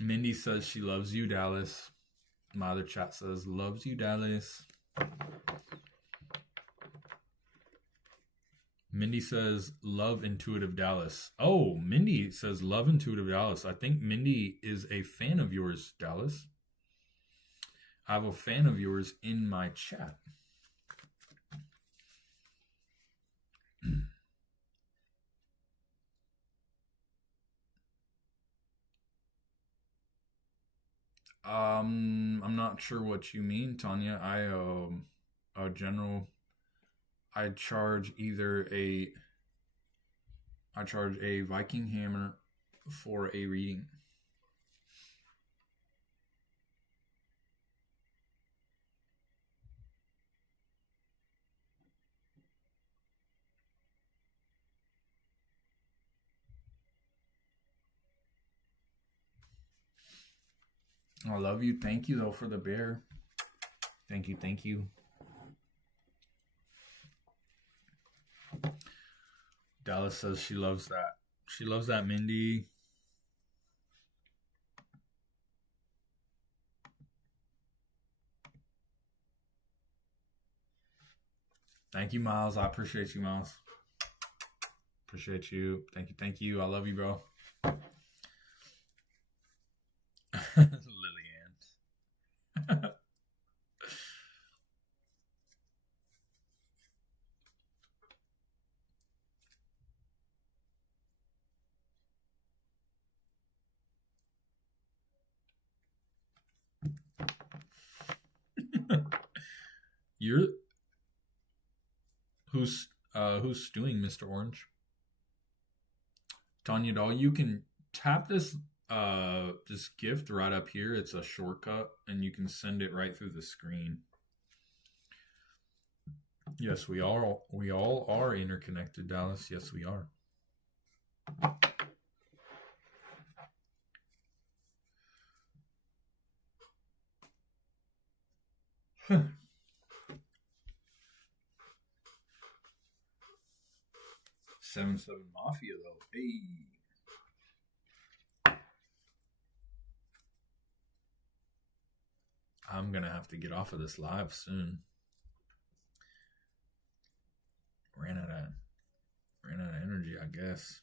Mindy says she loves you, Dallas. My other chat says, loves you, Dallas. Mindy says, love Intuitive Dallas. Oh, Mindy says, love Intuitive Dallas. I think Mindy is a fan of yours, Dallas. I have a fan of yours in my chat. I'm not sure what you mean, Tanya. A general. I charge either a. I charge a Viking hammer for a reading. I love you. Thank you though for the bear. Thank you. Thank you. Dallas says she loves that. She loves that, Mindy. Thank you, Miles. I appreciate you, Miles. Appreciate you. Thank you. Thank you. I love you, bro. Lillian. You're who's stewing, Mr. Orange? Tanya doll, you can tap this gift right up here. It's a shortcut and you can send it right through the screen. Yes, we all are interconnected, Dallas. Yes, we are. 7-7 Mafia though. Hey. I'm gonna have to get off of this live soon. Ran out of energy, I guess.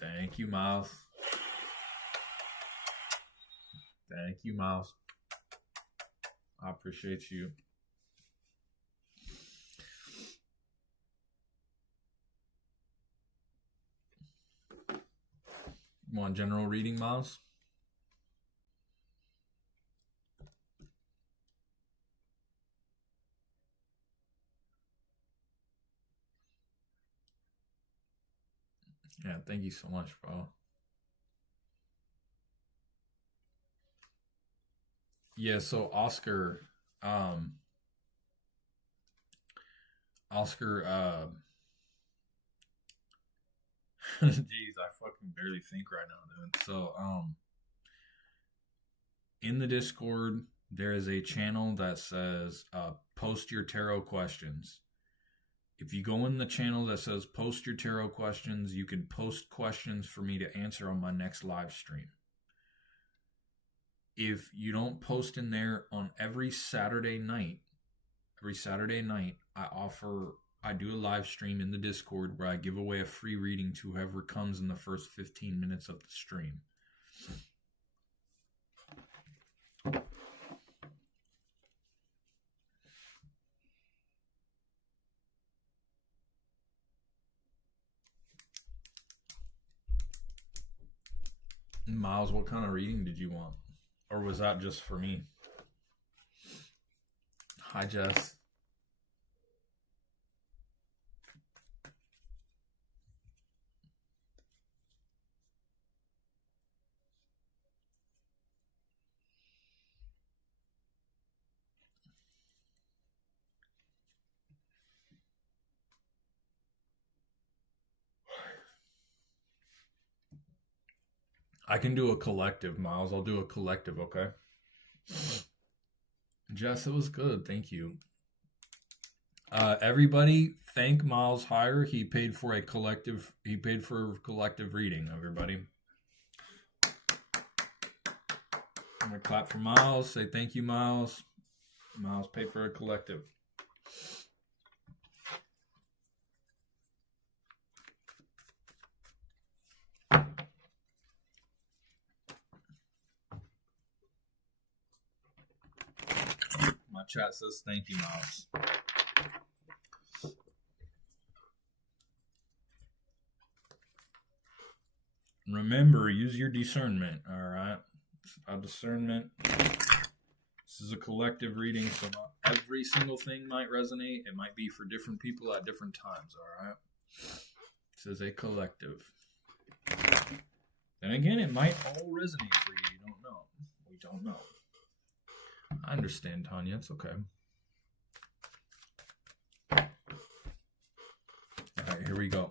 Thank you, Miles. Thank you, Miles. I appreciate you. You want general reading, Miles? Yeah, thank you so much, bro. Yeah, so Oscar, Oscar, jeez, I fucking barely think right now, dude. So, in the Discord, there is a channel that says, post your tarot questions. If you go in the channel that says post your tarot questions, you can post questions for me to answer on my next live stream. If you don't post in there on every Saturday night, I do a live stream in the Discord where I give away a free reading to whoever comes in the first 15 minutes of the stream. Miles, what kind of reading did you want? Or was that just for me? Hi, Jess. I can do a collective, Miles. I'll do a collective, okay? Jess, it was good. Thank you. Everybody, thank Miles Hire. He paid for a collective. He paid for a collective reading. Everybody, I'm gonna clap for Miles. Say thank you, Miles. Miles paid for a collective. My chat says thank you, Miles. Remember, use your discernment, all right? It's about discernment. This is a collective reading, so not every single thing might resonate. It might be for different people at different times, all right? This is a collective. Then again, it might all resonate for you. You don't know. We don't know. I understand, Tanya. It's okay. All right, here we go.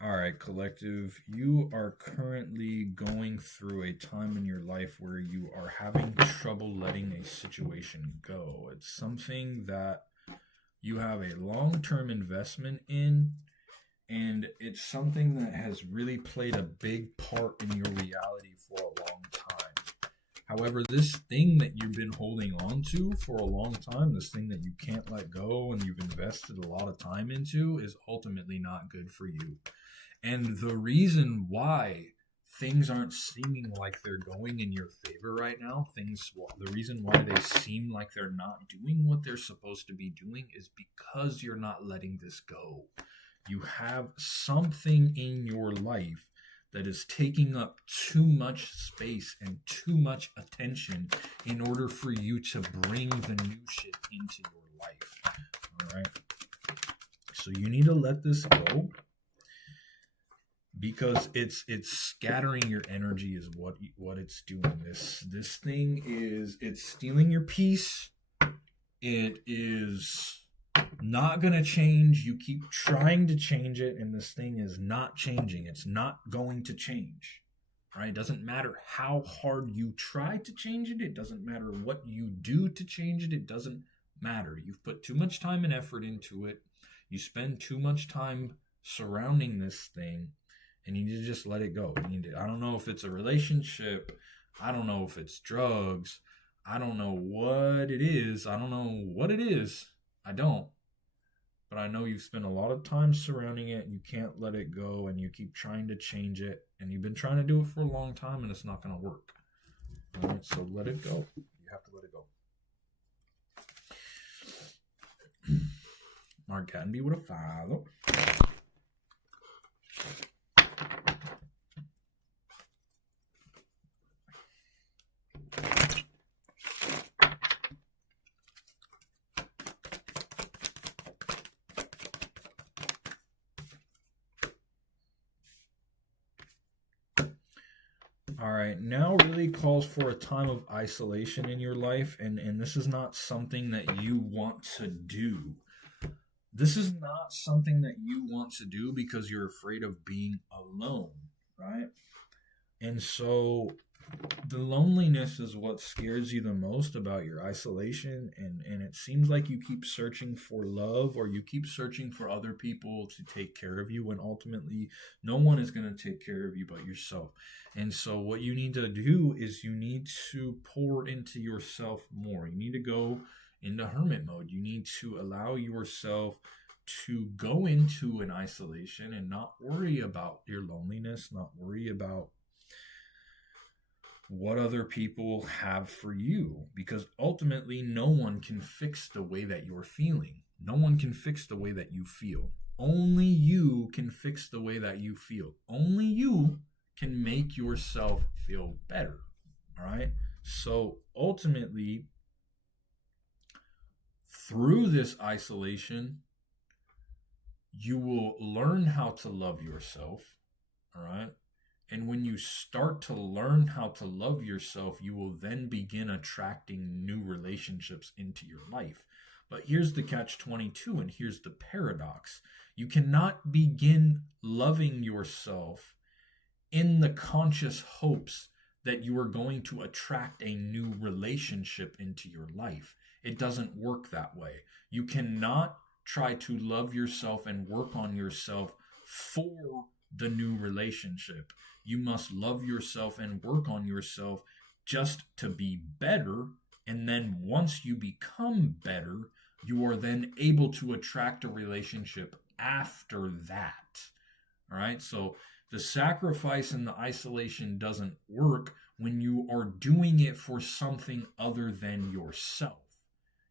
All right, collective, you are currently going through a time in your life where you are having trouble letting a situation go. It's something that you have a long-term investment in, and it's something that has really played a big part in your reality for a long time. However, this thing that you've been holding on to for a long time, this thing that you can't let go and you've invested a lot of time into, is ultimately not good for you. And the reason why things aren't seeming like they're going in your favor right now, the reason why they seem like they're not doing what they're supposed to be doing is because you're not letting this go. You have something in your life that is taking up too much space and too much attention in order for you to bring the new shit into your life. All right? So you need to let this go, because it's scattering your energy is what it's doing. This thing it's stealing your peace. It is not going to change. You keep trying to change it, and this thing is not changing. It's not going to change. All right? It doesn't matter how hard you try to change it. It doesn't matter what you do to change it. It doesn't matter. You've put too much time and effort into it. You spend too much time surrounding this thing, and you need to just let it go. I don't know if it's a relationship. I don't know if it's drugs. I don't know what it is. I don't know what it is. I don't. But I know you've spent a lot of time surrounding it. You can't let it go, and you keep trying to change it. And you've been trying to do it for a long time, and it's not going to work. All right, so let it go. You have to let it go. Mark Canby with a follow. All right, now really calls for a time of isolation in your life, and this is not something that you want to do. This is not something that you want to do because you're afraid of being alone, right? And so the loneliness is what scares you the most about your isolation, and it seems like you keep searching for love, or you keep searching for other people to take care of you, when ultimately no one is going to take care of you but yourself. And so what you need to do is you need to pour into yourself more. You need to go into hermit mode. You need to allow yourself to go into an isolation and not worry about your loneliness, not worry about what other people have for you, because ultimately no one can fix the way that you're feeling. No one can fix the way that you feel. Only you can fix the way that you feel. Only you can make yourself feel better. All right? So ultimately, through this isolation, you will learn how to love yourself. All right? And when you start to learn how to love yourself, you will then begin attracting new relationships into your life. But here's the catch 22, and here's the paradox. You cannot begin loving yourself in the conscious hopes that you are going to attract a new relationship into your life. It doesn't work that way. You cannot try to love yourself and work on yourself for the new relationship. You must love yourself and work on yourself just to be better. And then once you become better, you are then able to attract a relationship after that. All right. So the sacrifice and the isolation doesn't work when you are doing it for something other than yourself.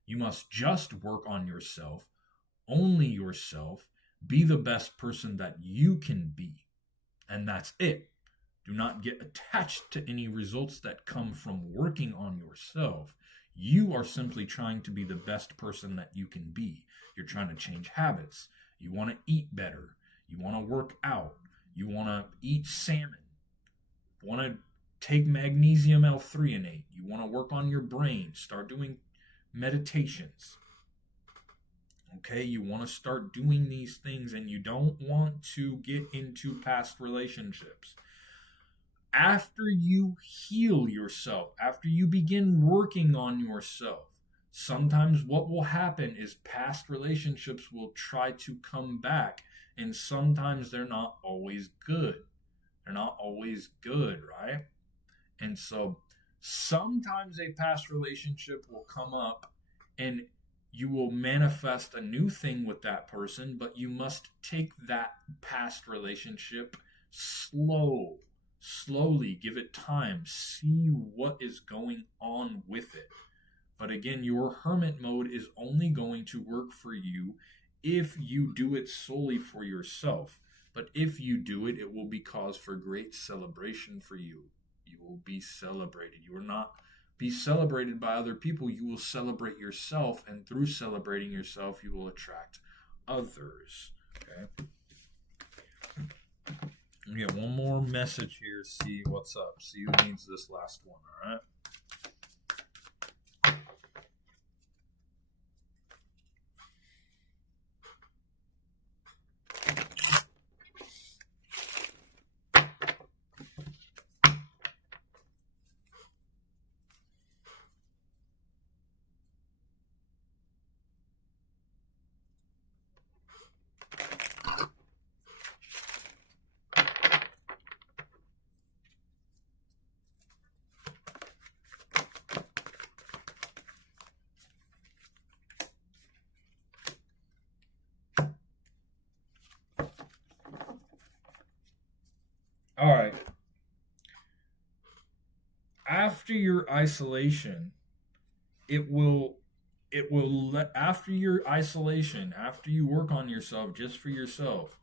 You must just work on yourself, only yourself, be the best person that you can be. And that's it. Do not get attached to any results that come from working on yourself. You are simply trying to be the best person that you can be. You're trying to change habits. You want to eat better. You want to work out. You want to eat salmon. You want to take magnesium L-threonate. You want to work on your brain. Start doing meditations. Okay, you want to start doing these things, and you don't want to get into past relationships. After you heal yourself, after you begin working on yourself, sometimes what will happen is past relationships will try to come back, and sometimes they're not always good. They're not always good, right? And so sometimes a past relationship will come up, and you will manifest a new thing with that person, but you must take that past relationship slowly, give it time, see what is going on with it. But again, your hermit mode is only going to work for you if you do it solely for yourself. But if you do it, it will be cause for great celebration for you. You will be celebrated. You will not be celebrated by other people. You will celebrate yourself, and through celebrating yourself, you will attract others. Okay. We get one more message here. See what's up. See who needs this last one. All right. All right. After your isolation, after your isolation, after you work on yourself just for yourself,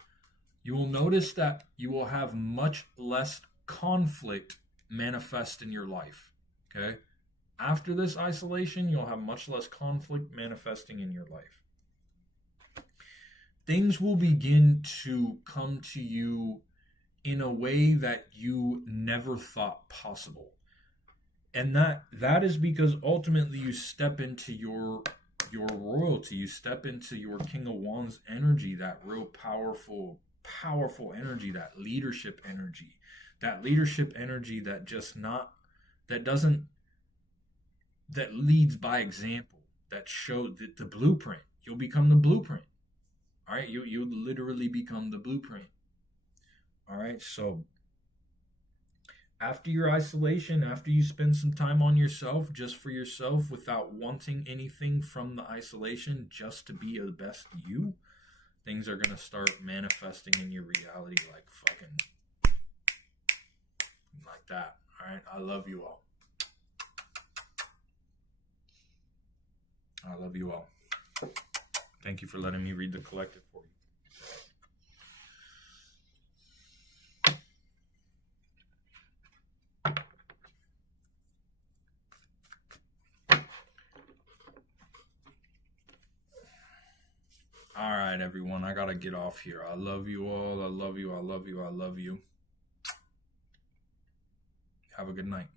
you will notice that you will have much less conflict manifest in your life. Okay? After this isolation, you'll have much less conflict manifesting in your life. Things will begin to come to you in a way that you never thought possible. And that is because ultimately you step into your royalty, you step into your King of Wands energy, that real powerful energy, that leadership energy that just not that doesn't that leads by example, that showed the blueprint. You'll become the blueprint. All right, you literally become the blueprint. All right, so after your isolation, after you spend some time on yourself, just for yourself, without wanting anything from the isolation, just to be the best you, things are gonna start manifesting in your reality like fucking like that. All right, I love you all. I love you all. Thank you for letting me read the collective for you. All right, everyone. I gotta get off here. I love you all. I love you. I love you. I love you. Have a good night.